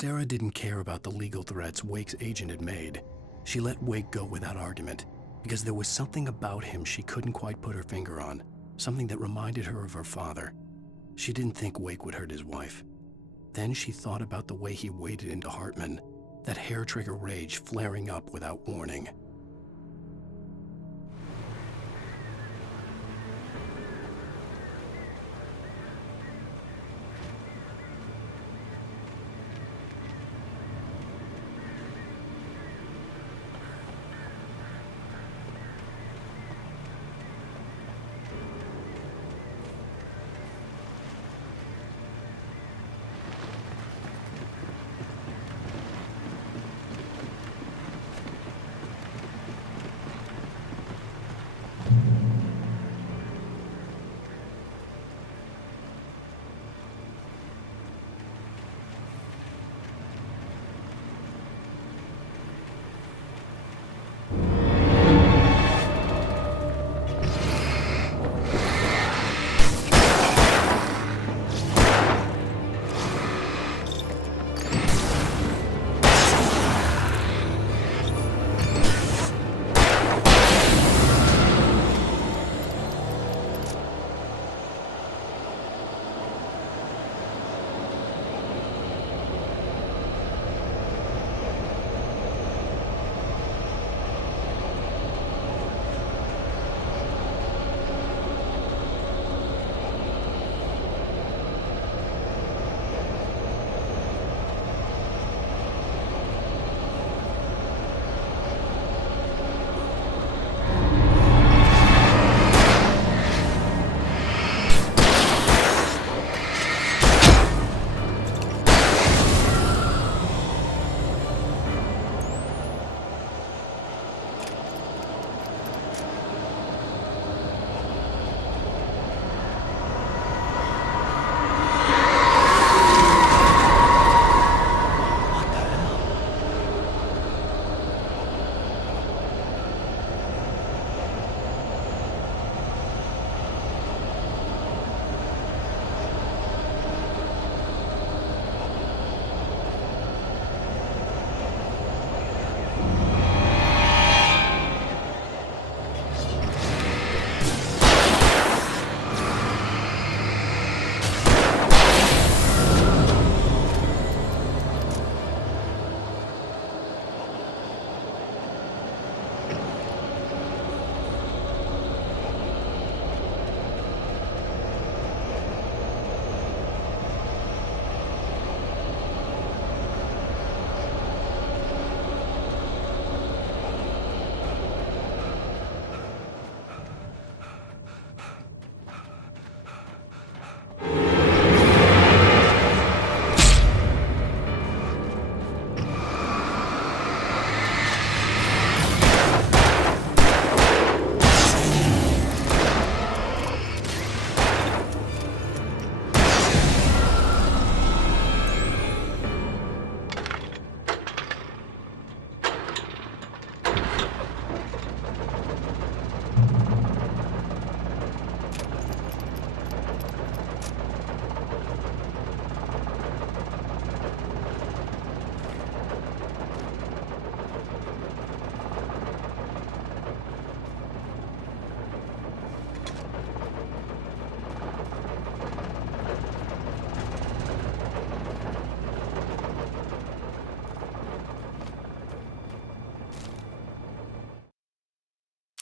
Sarah didn't care about the legal threats Wake's agent had made. She let Wake go without argument, because there was something about him she couldn't quite put her finger on, something that reminded her of her father. She didn't think Wake would hurt his wife. Then she thought about the way he waded into Hartman, that hair-trigger rage flaring up without warning.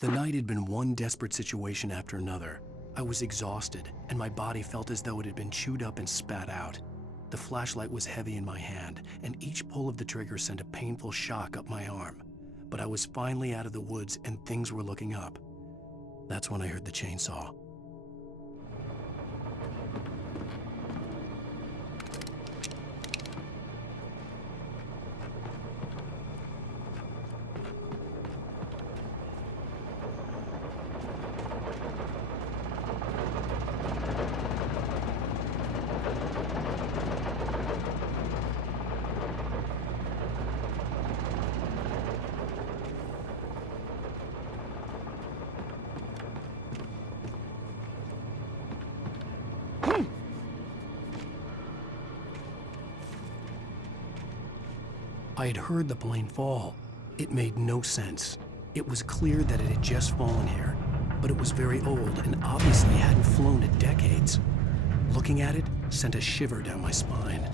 The night had been one desperate situation after another. I was exhausted, and my body felt as though it had been chewed up and spat out. The flashlight was heavy in my hand, and each pull of the trigger sent a painful shock up my arm. But I was finally out of the woods, and things were looking up. That's when I heard the chainsaw. I had heard the plane fall. It made no sense. It was clear that it had just fallen here, but it was very old and obviously hadn't flown in decades. Looking at it sent a shiver down my spine.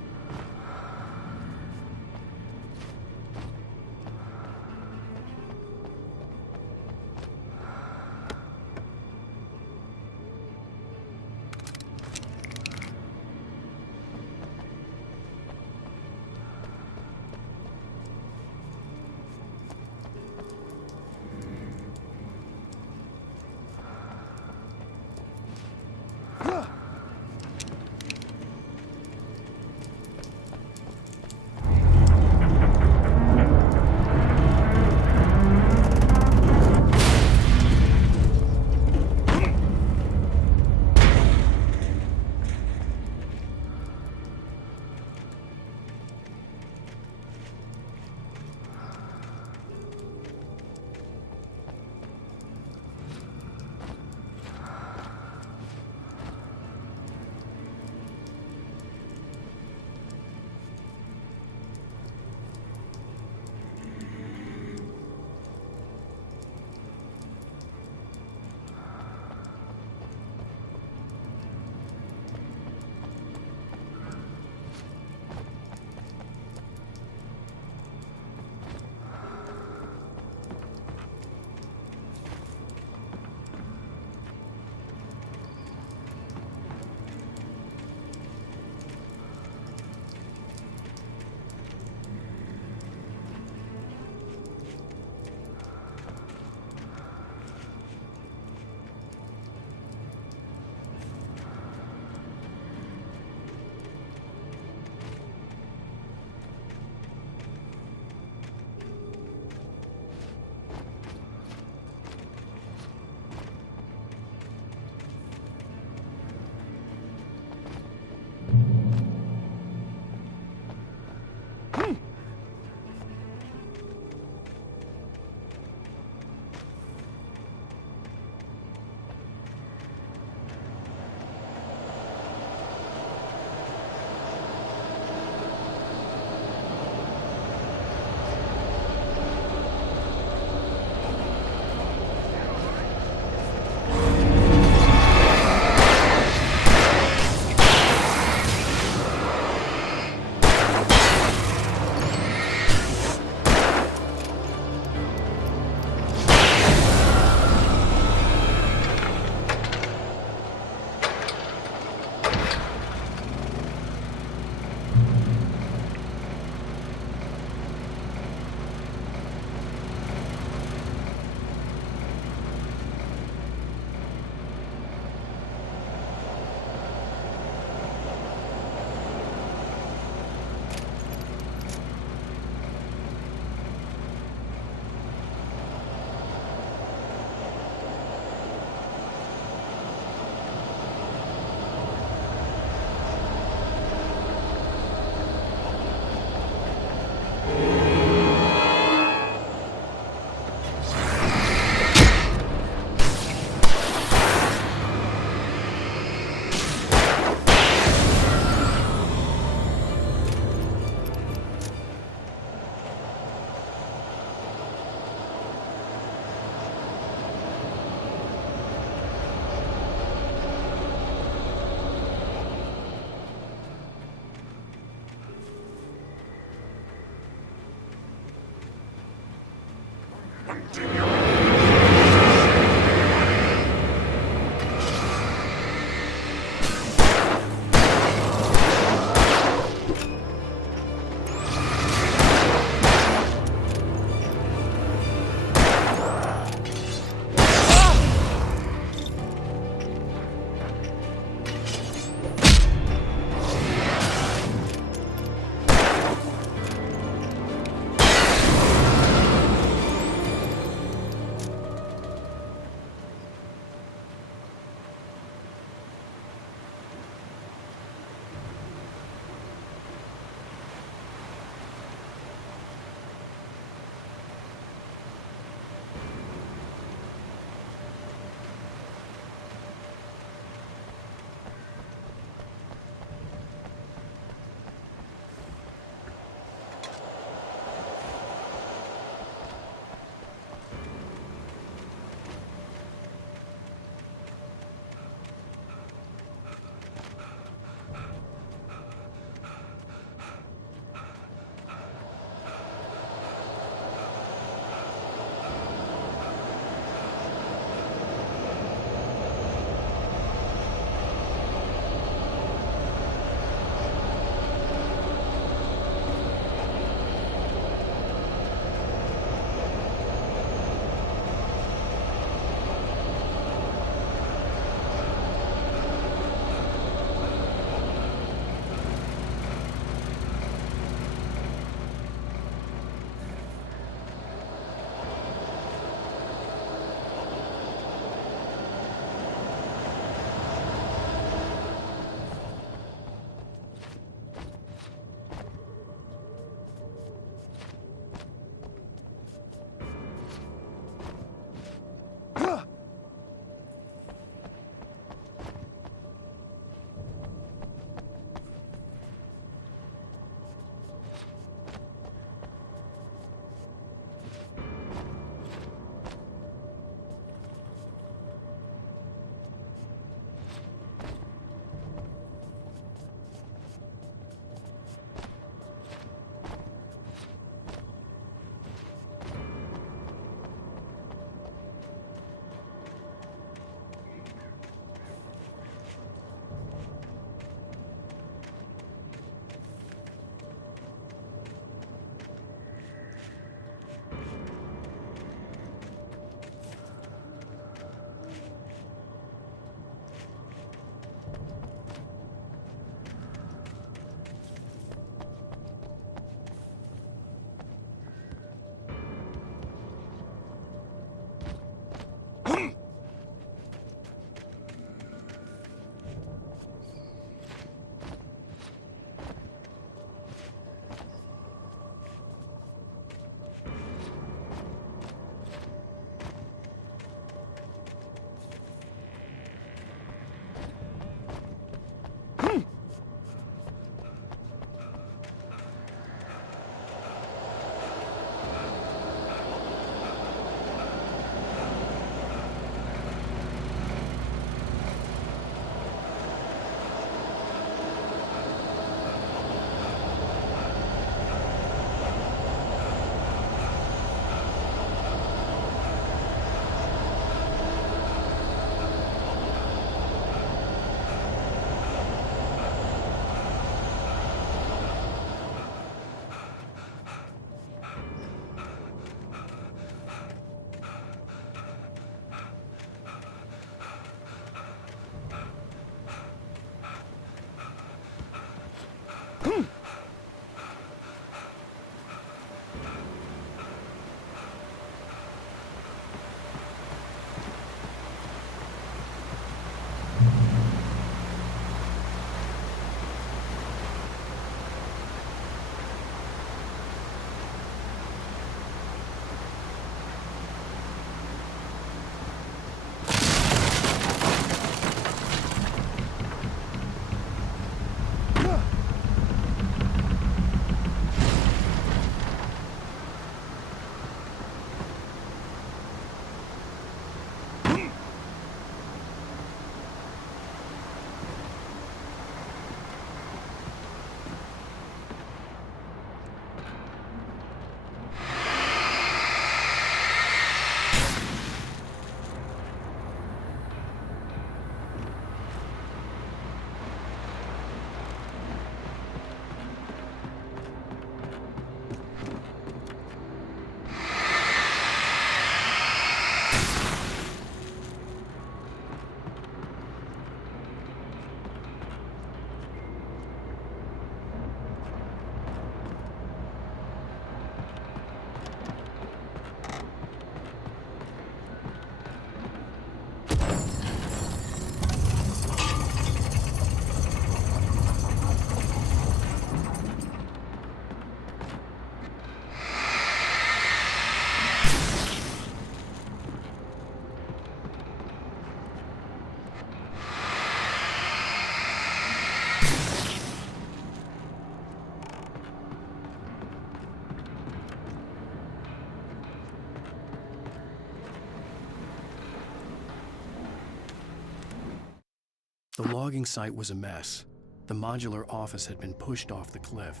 The logging site was a mess. The modular office had been pushed off the cliff.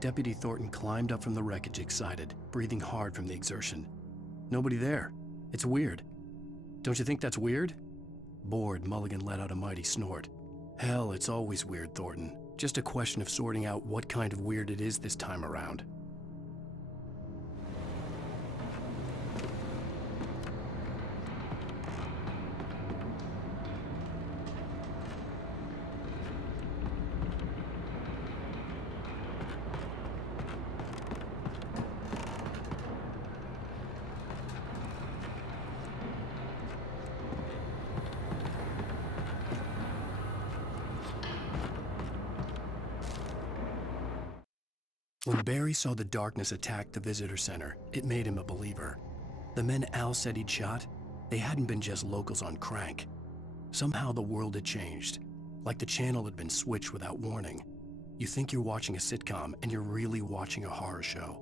Deputy Thornton climbed up from the wreckage excited, breathing hard from the exertion. Nobody there. It's weird. Don't you think that's weird? Bored, Mulligan let out a mighty snort. Hell, it's always weird, Thornton. Just a question of sorting out what kind of weird it is this time around. When Barry saw the darkness attack the visitor center, it made him a believer. The men Al said he'd shot, they hadn't been just locals on crank. Somehow the world had changed, like the channel had been switched without warning. You think you're watching a sitcom, and you're really watching a horror show.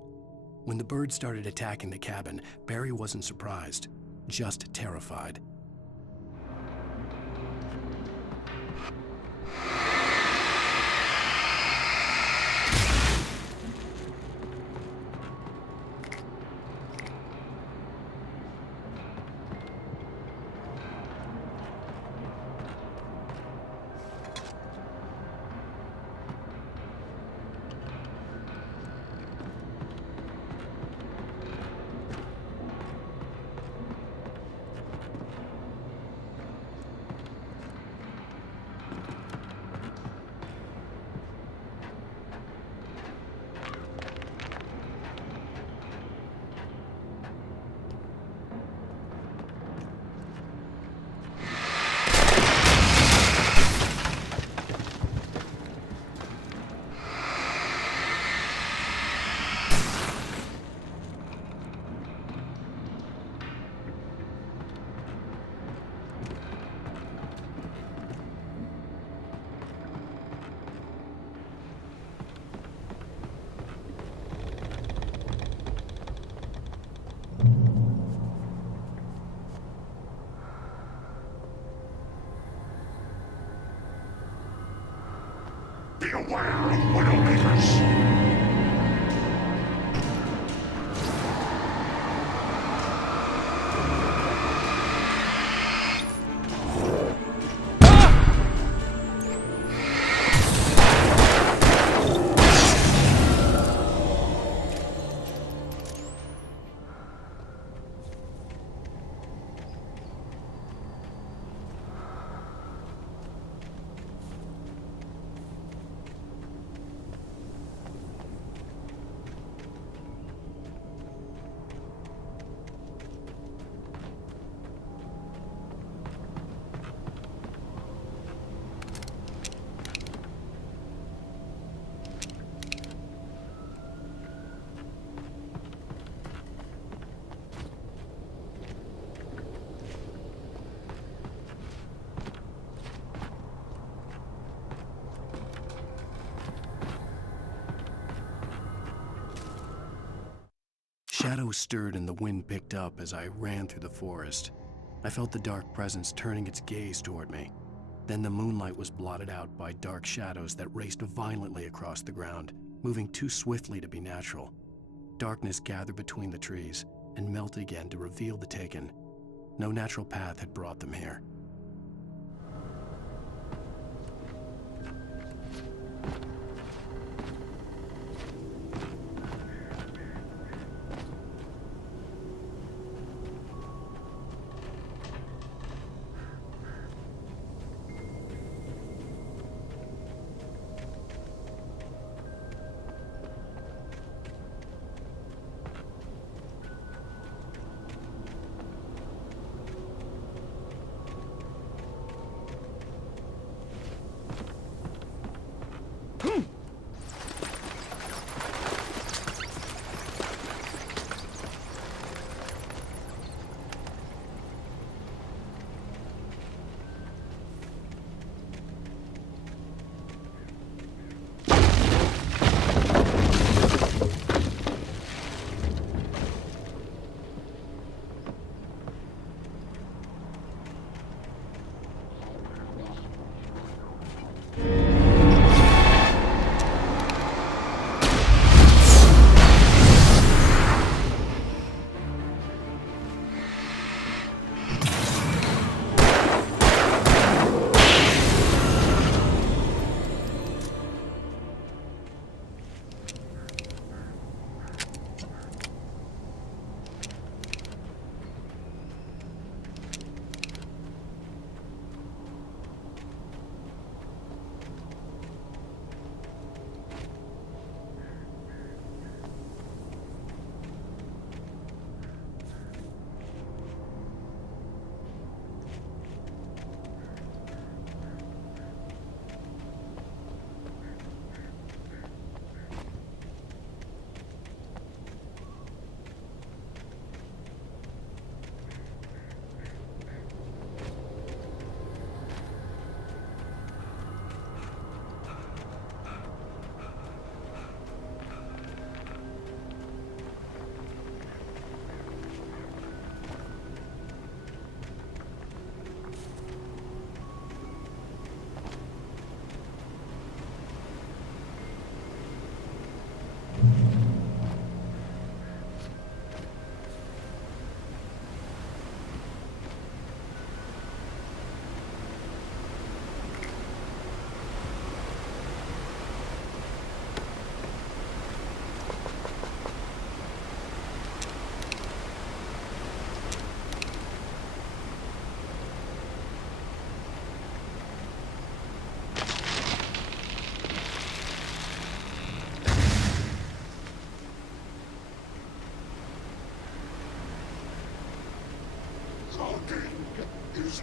When the birds started attacking the cabin, Barry wasn't surprised, just terrified. Beware of Widowmakers! Shadows stirred and the wind picked up as I ran through the forest. I felt the dark presence turning its gaze toward me. Then the moonlight was blotted out by dark shadows that raced violently across the ground, moving too swiftly to be natural. Darkness gathered between the trees and melted again to reveal the taken. No natural path had brought them here.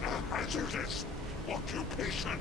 is a hazardous occupation.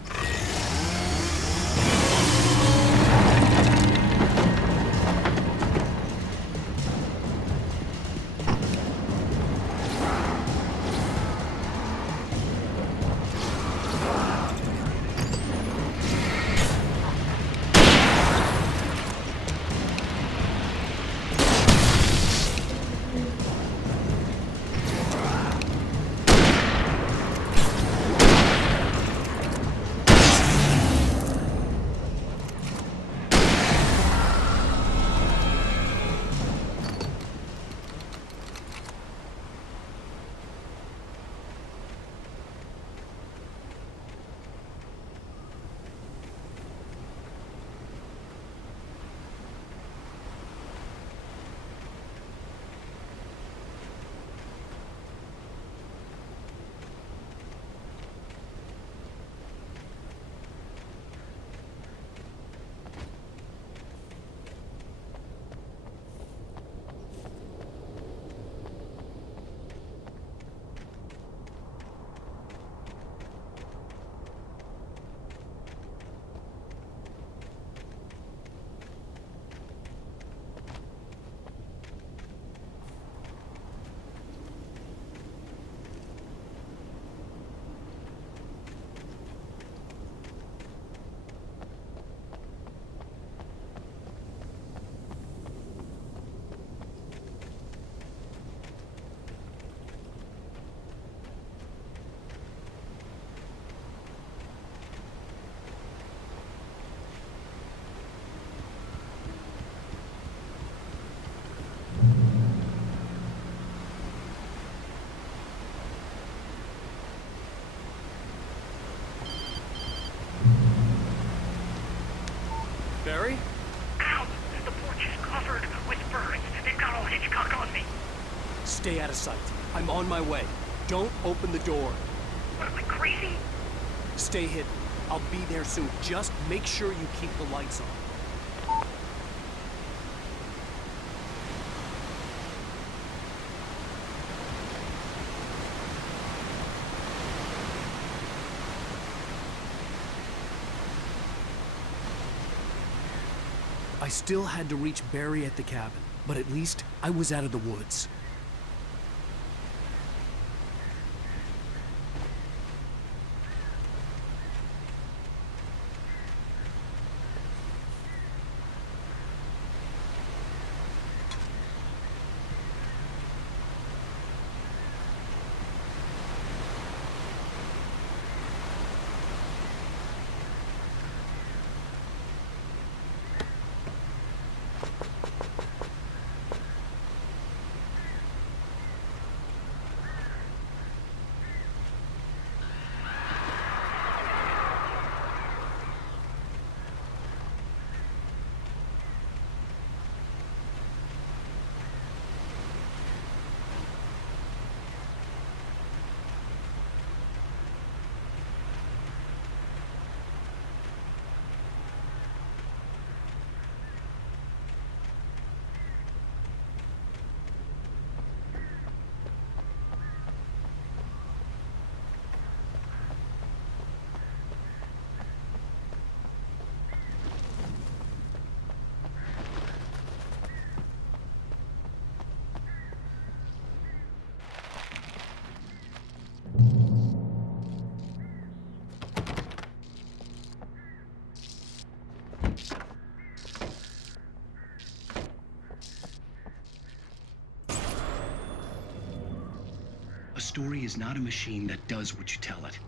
Barry? Ow! The porch is covered with birds. They've got all Hitchcock on me. Stay out of sight. I'm on my way. Don't open the door. What, am I crazy? Stay hidden. I'll be there soon. Just make sure you keep the lights on. I still had to reach Barry at the cabin, but at least I was out of the woods. A story is not a machine that does what you tell it.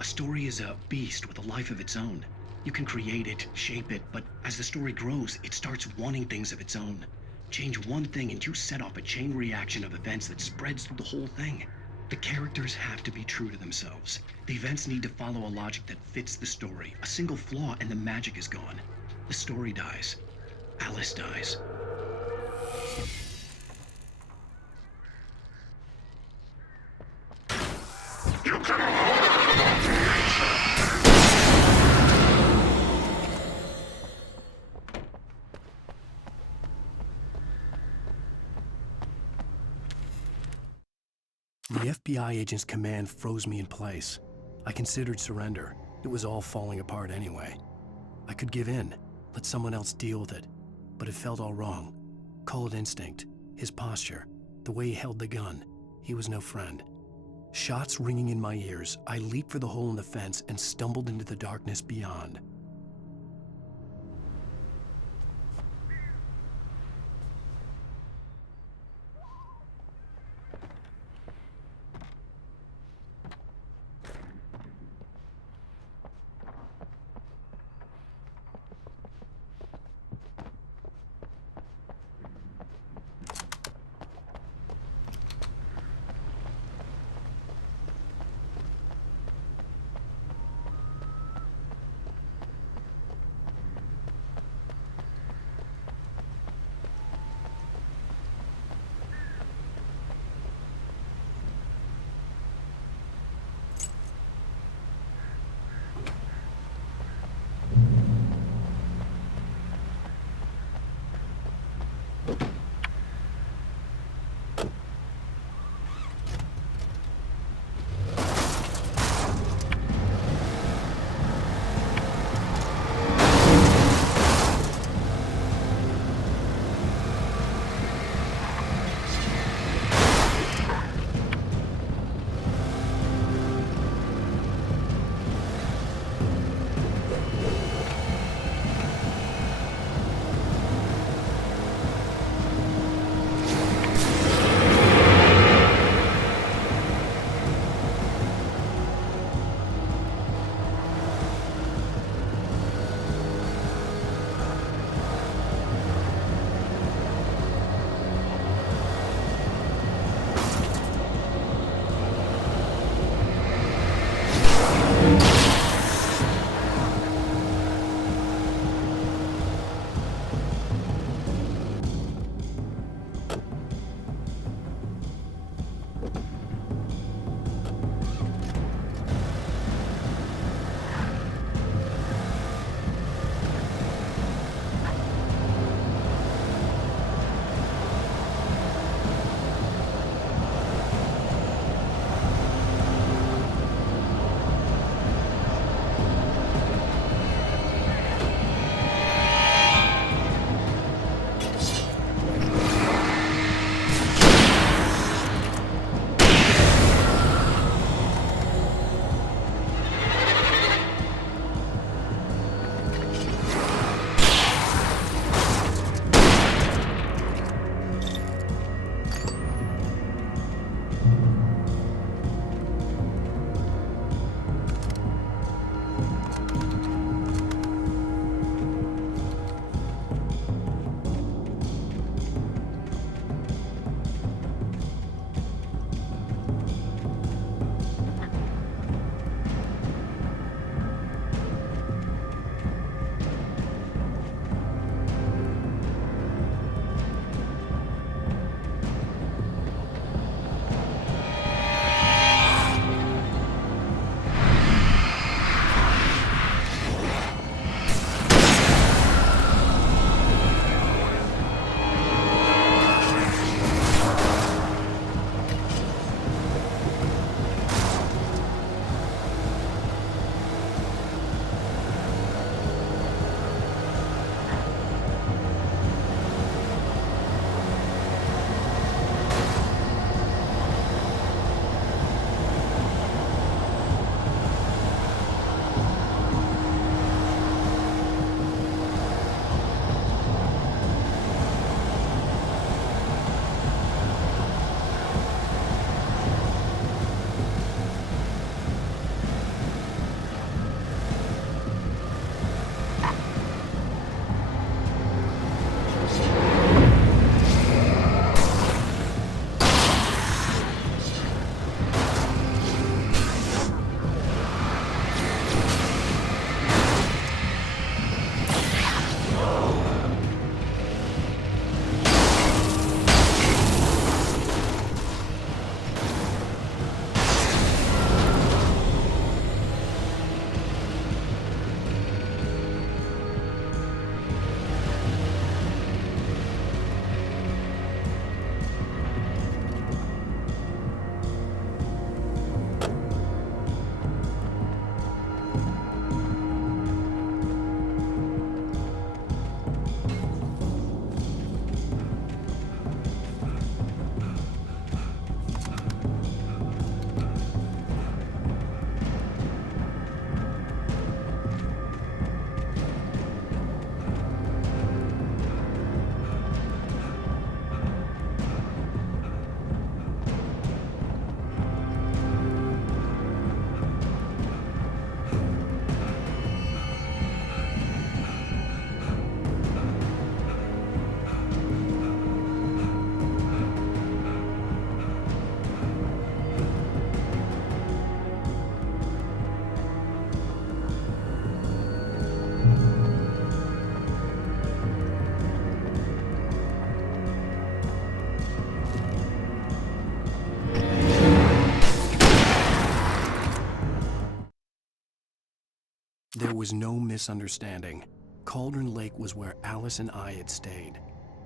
A story is a beast with a life of its own. You can create it, shape it, but as the story grows, it starts wanting things of its own. Change one thing and you set off a chain reaction of events that spreads through the whole thing. The characters have to be true to themselves. The events need to follow a logic that fits the story. A single flaw and the magic is gone. The story dies. Alice dies. You can hold creation. The FBI agent's command froze me in place. I considered surrender. It was all falling apart anyway. I could give in, let someone else deal with it. But it felt all wrong. Call it instinct, his posture, the way he held the gun. He was no friend. Shots ringing in my ears, I leaped for the hole in the fence and stumbled into the darkness beyond. was no misunderstanding. Cauldron Lake was where Alice and I had stayed,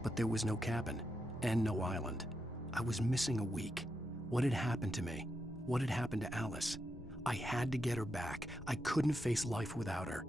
but there was no cabin and no island. I was missing a week. What had happened to me? What had happened to Alice? I had to get her back. I couldn't face life without her.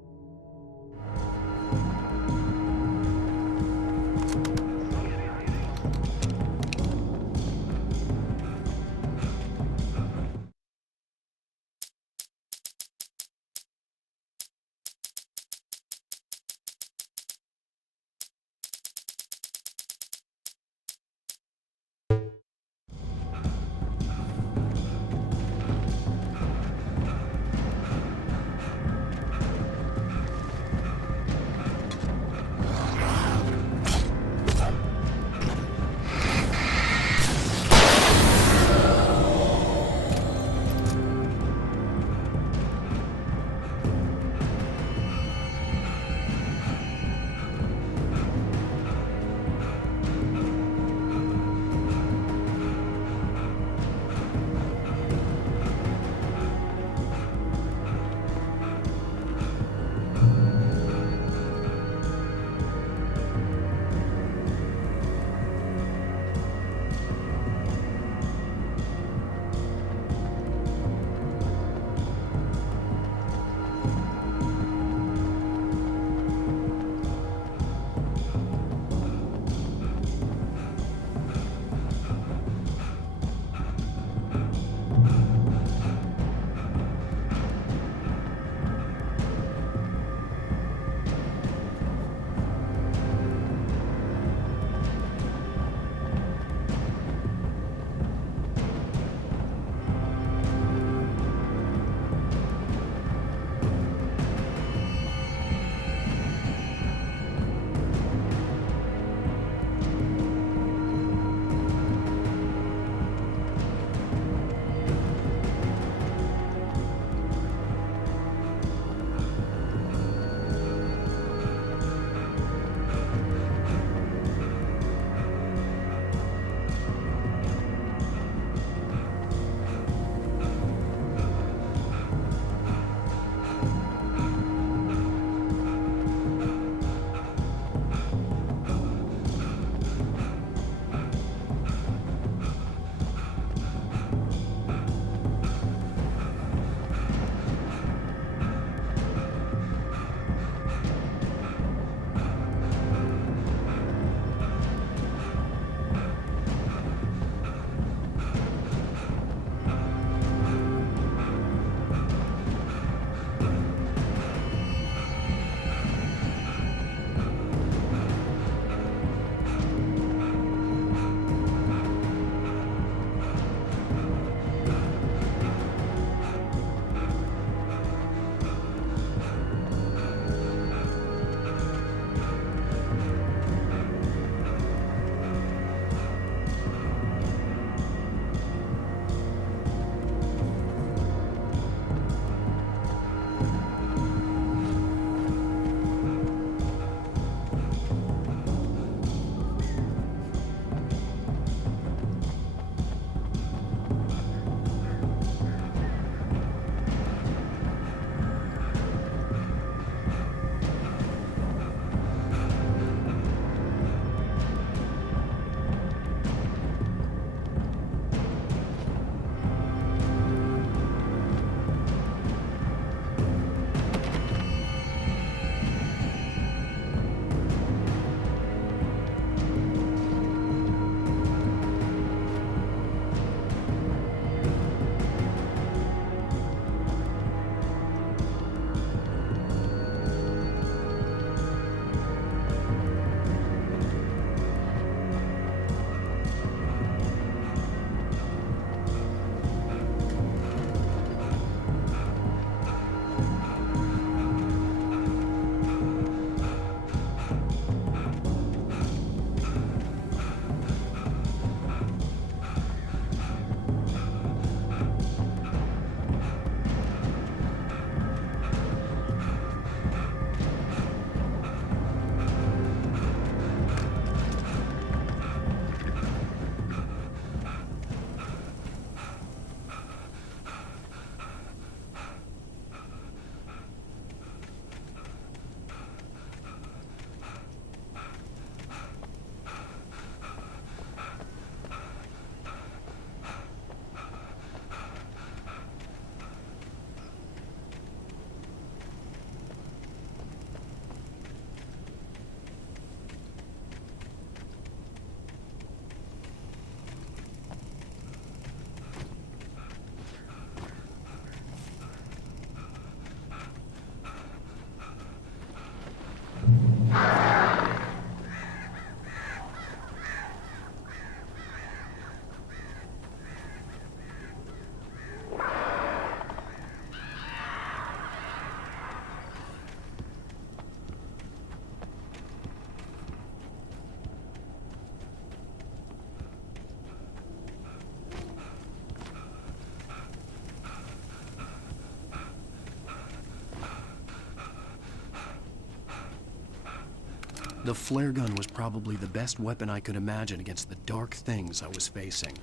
The flare gun was probably the best weapon I could imagine against the dark things I was facing.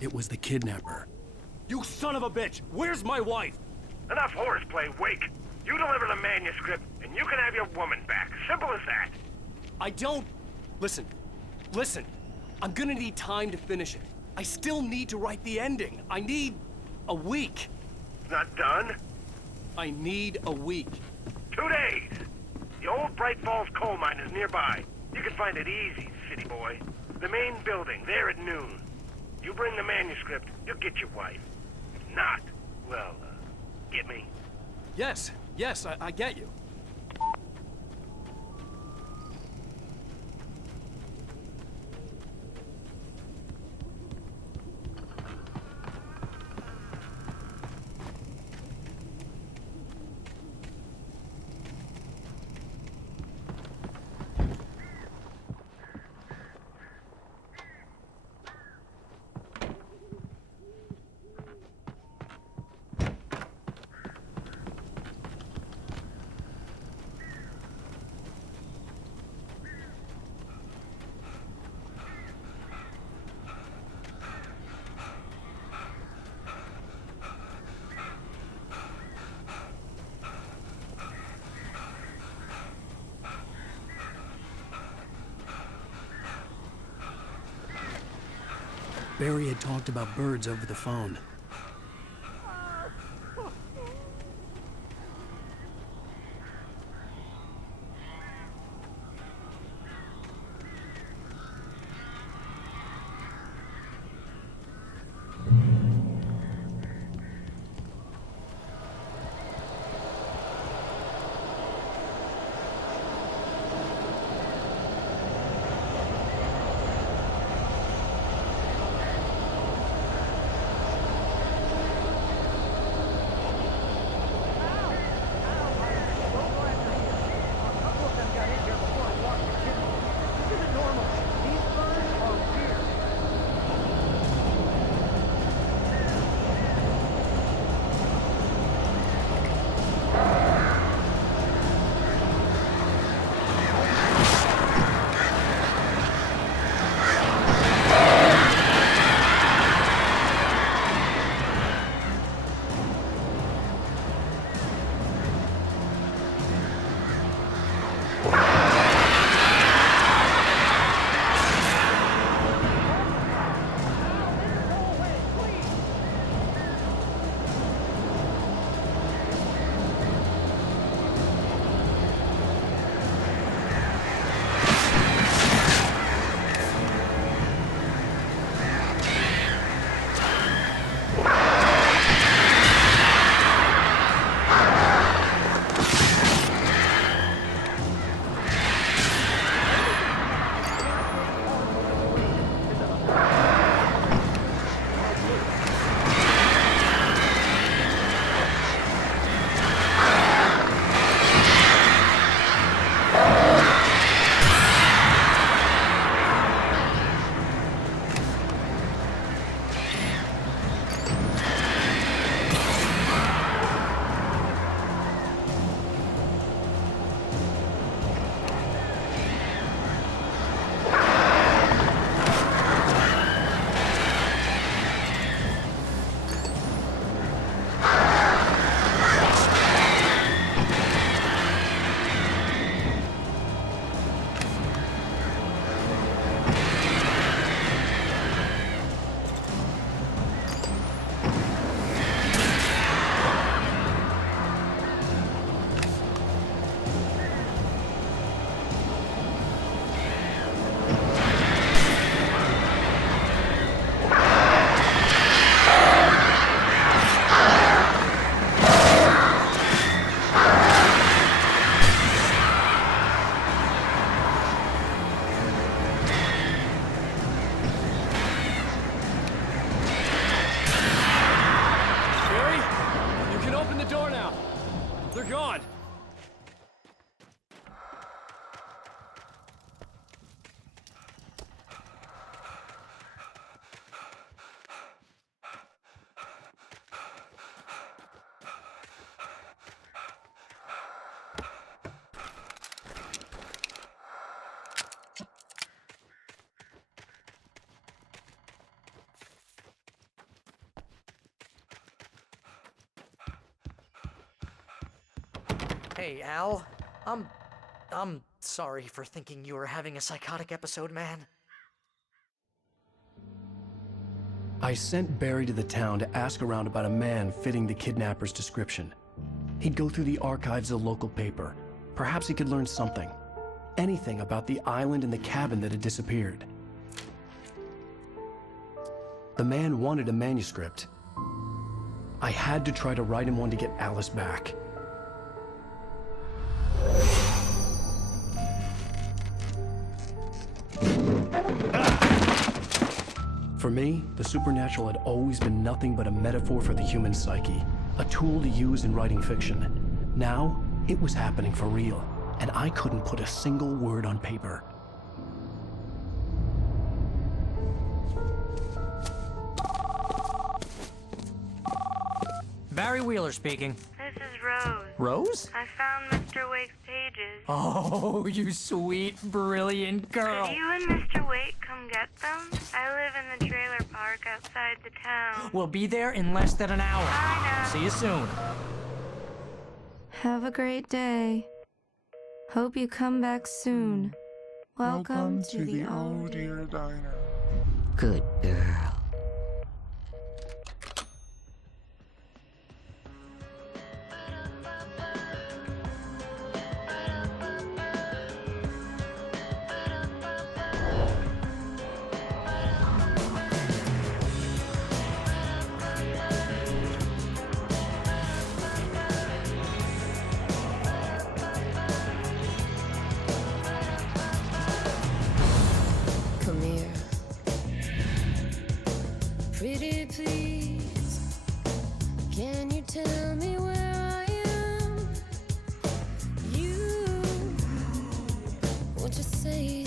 It was the kidnapper. You son of a bitch! Where's my wife? Enough horseplay, Wake. You deliver the manuscript, and you can have your woman back. Simple as that. I don't... Listen. I'm gonna need time to finish it. I still need to write the ending. I need a week. It's not done? I need a week. 2 days. The old Bright Falls coal mine is nearby. You can find it easy, city boy. The main building, there at noon. You bring the manuscript, you'll get your wife. If not, well, get me? Yes, I get you. Barry had talked about birds over the phone. They're gone! Hey, Al. I'm sorry for thinking you were having a psychotic episode, man. I sent Barry to the town to ask around about a man fitting the kidnapper's description. He'd go through the archives of the local paper. Perhaps he could learn something. Anything about the island and the cabin that had disappeared. The man wanted a manuscript. I had to try to write him one to get Alice back. For me, the supernatural had always been nothing but a metaphor for the human psyche, a tool to use in writing fiction. Now, it was happening for real, and I couldn't put a single word on paper. Barry Wheeler speaking. This is Rose. Rose? I found Mr. Wake's pages. Oh, you sweet, brilliant girl. Could you and Mr. Wake come get them? I live in the trailer park outside the town. We'll be there in less than an hour. I know. See you soon. Have a great day. Hope you come back soon. Welcome to the Oh Dear Diner. Good girl. Come here. Pretty please, can you tell me where I am? You, won't you say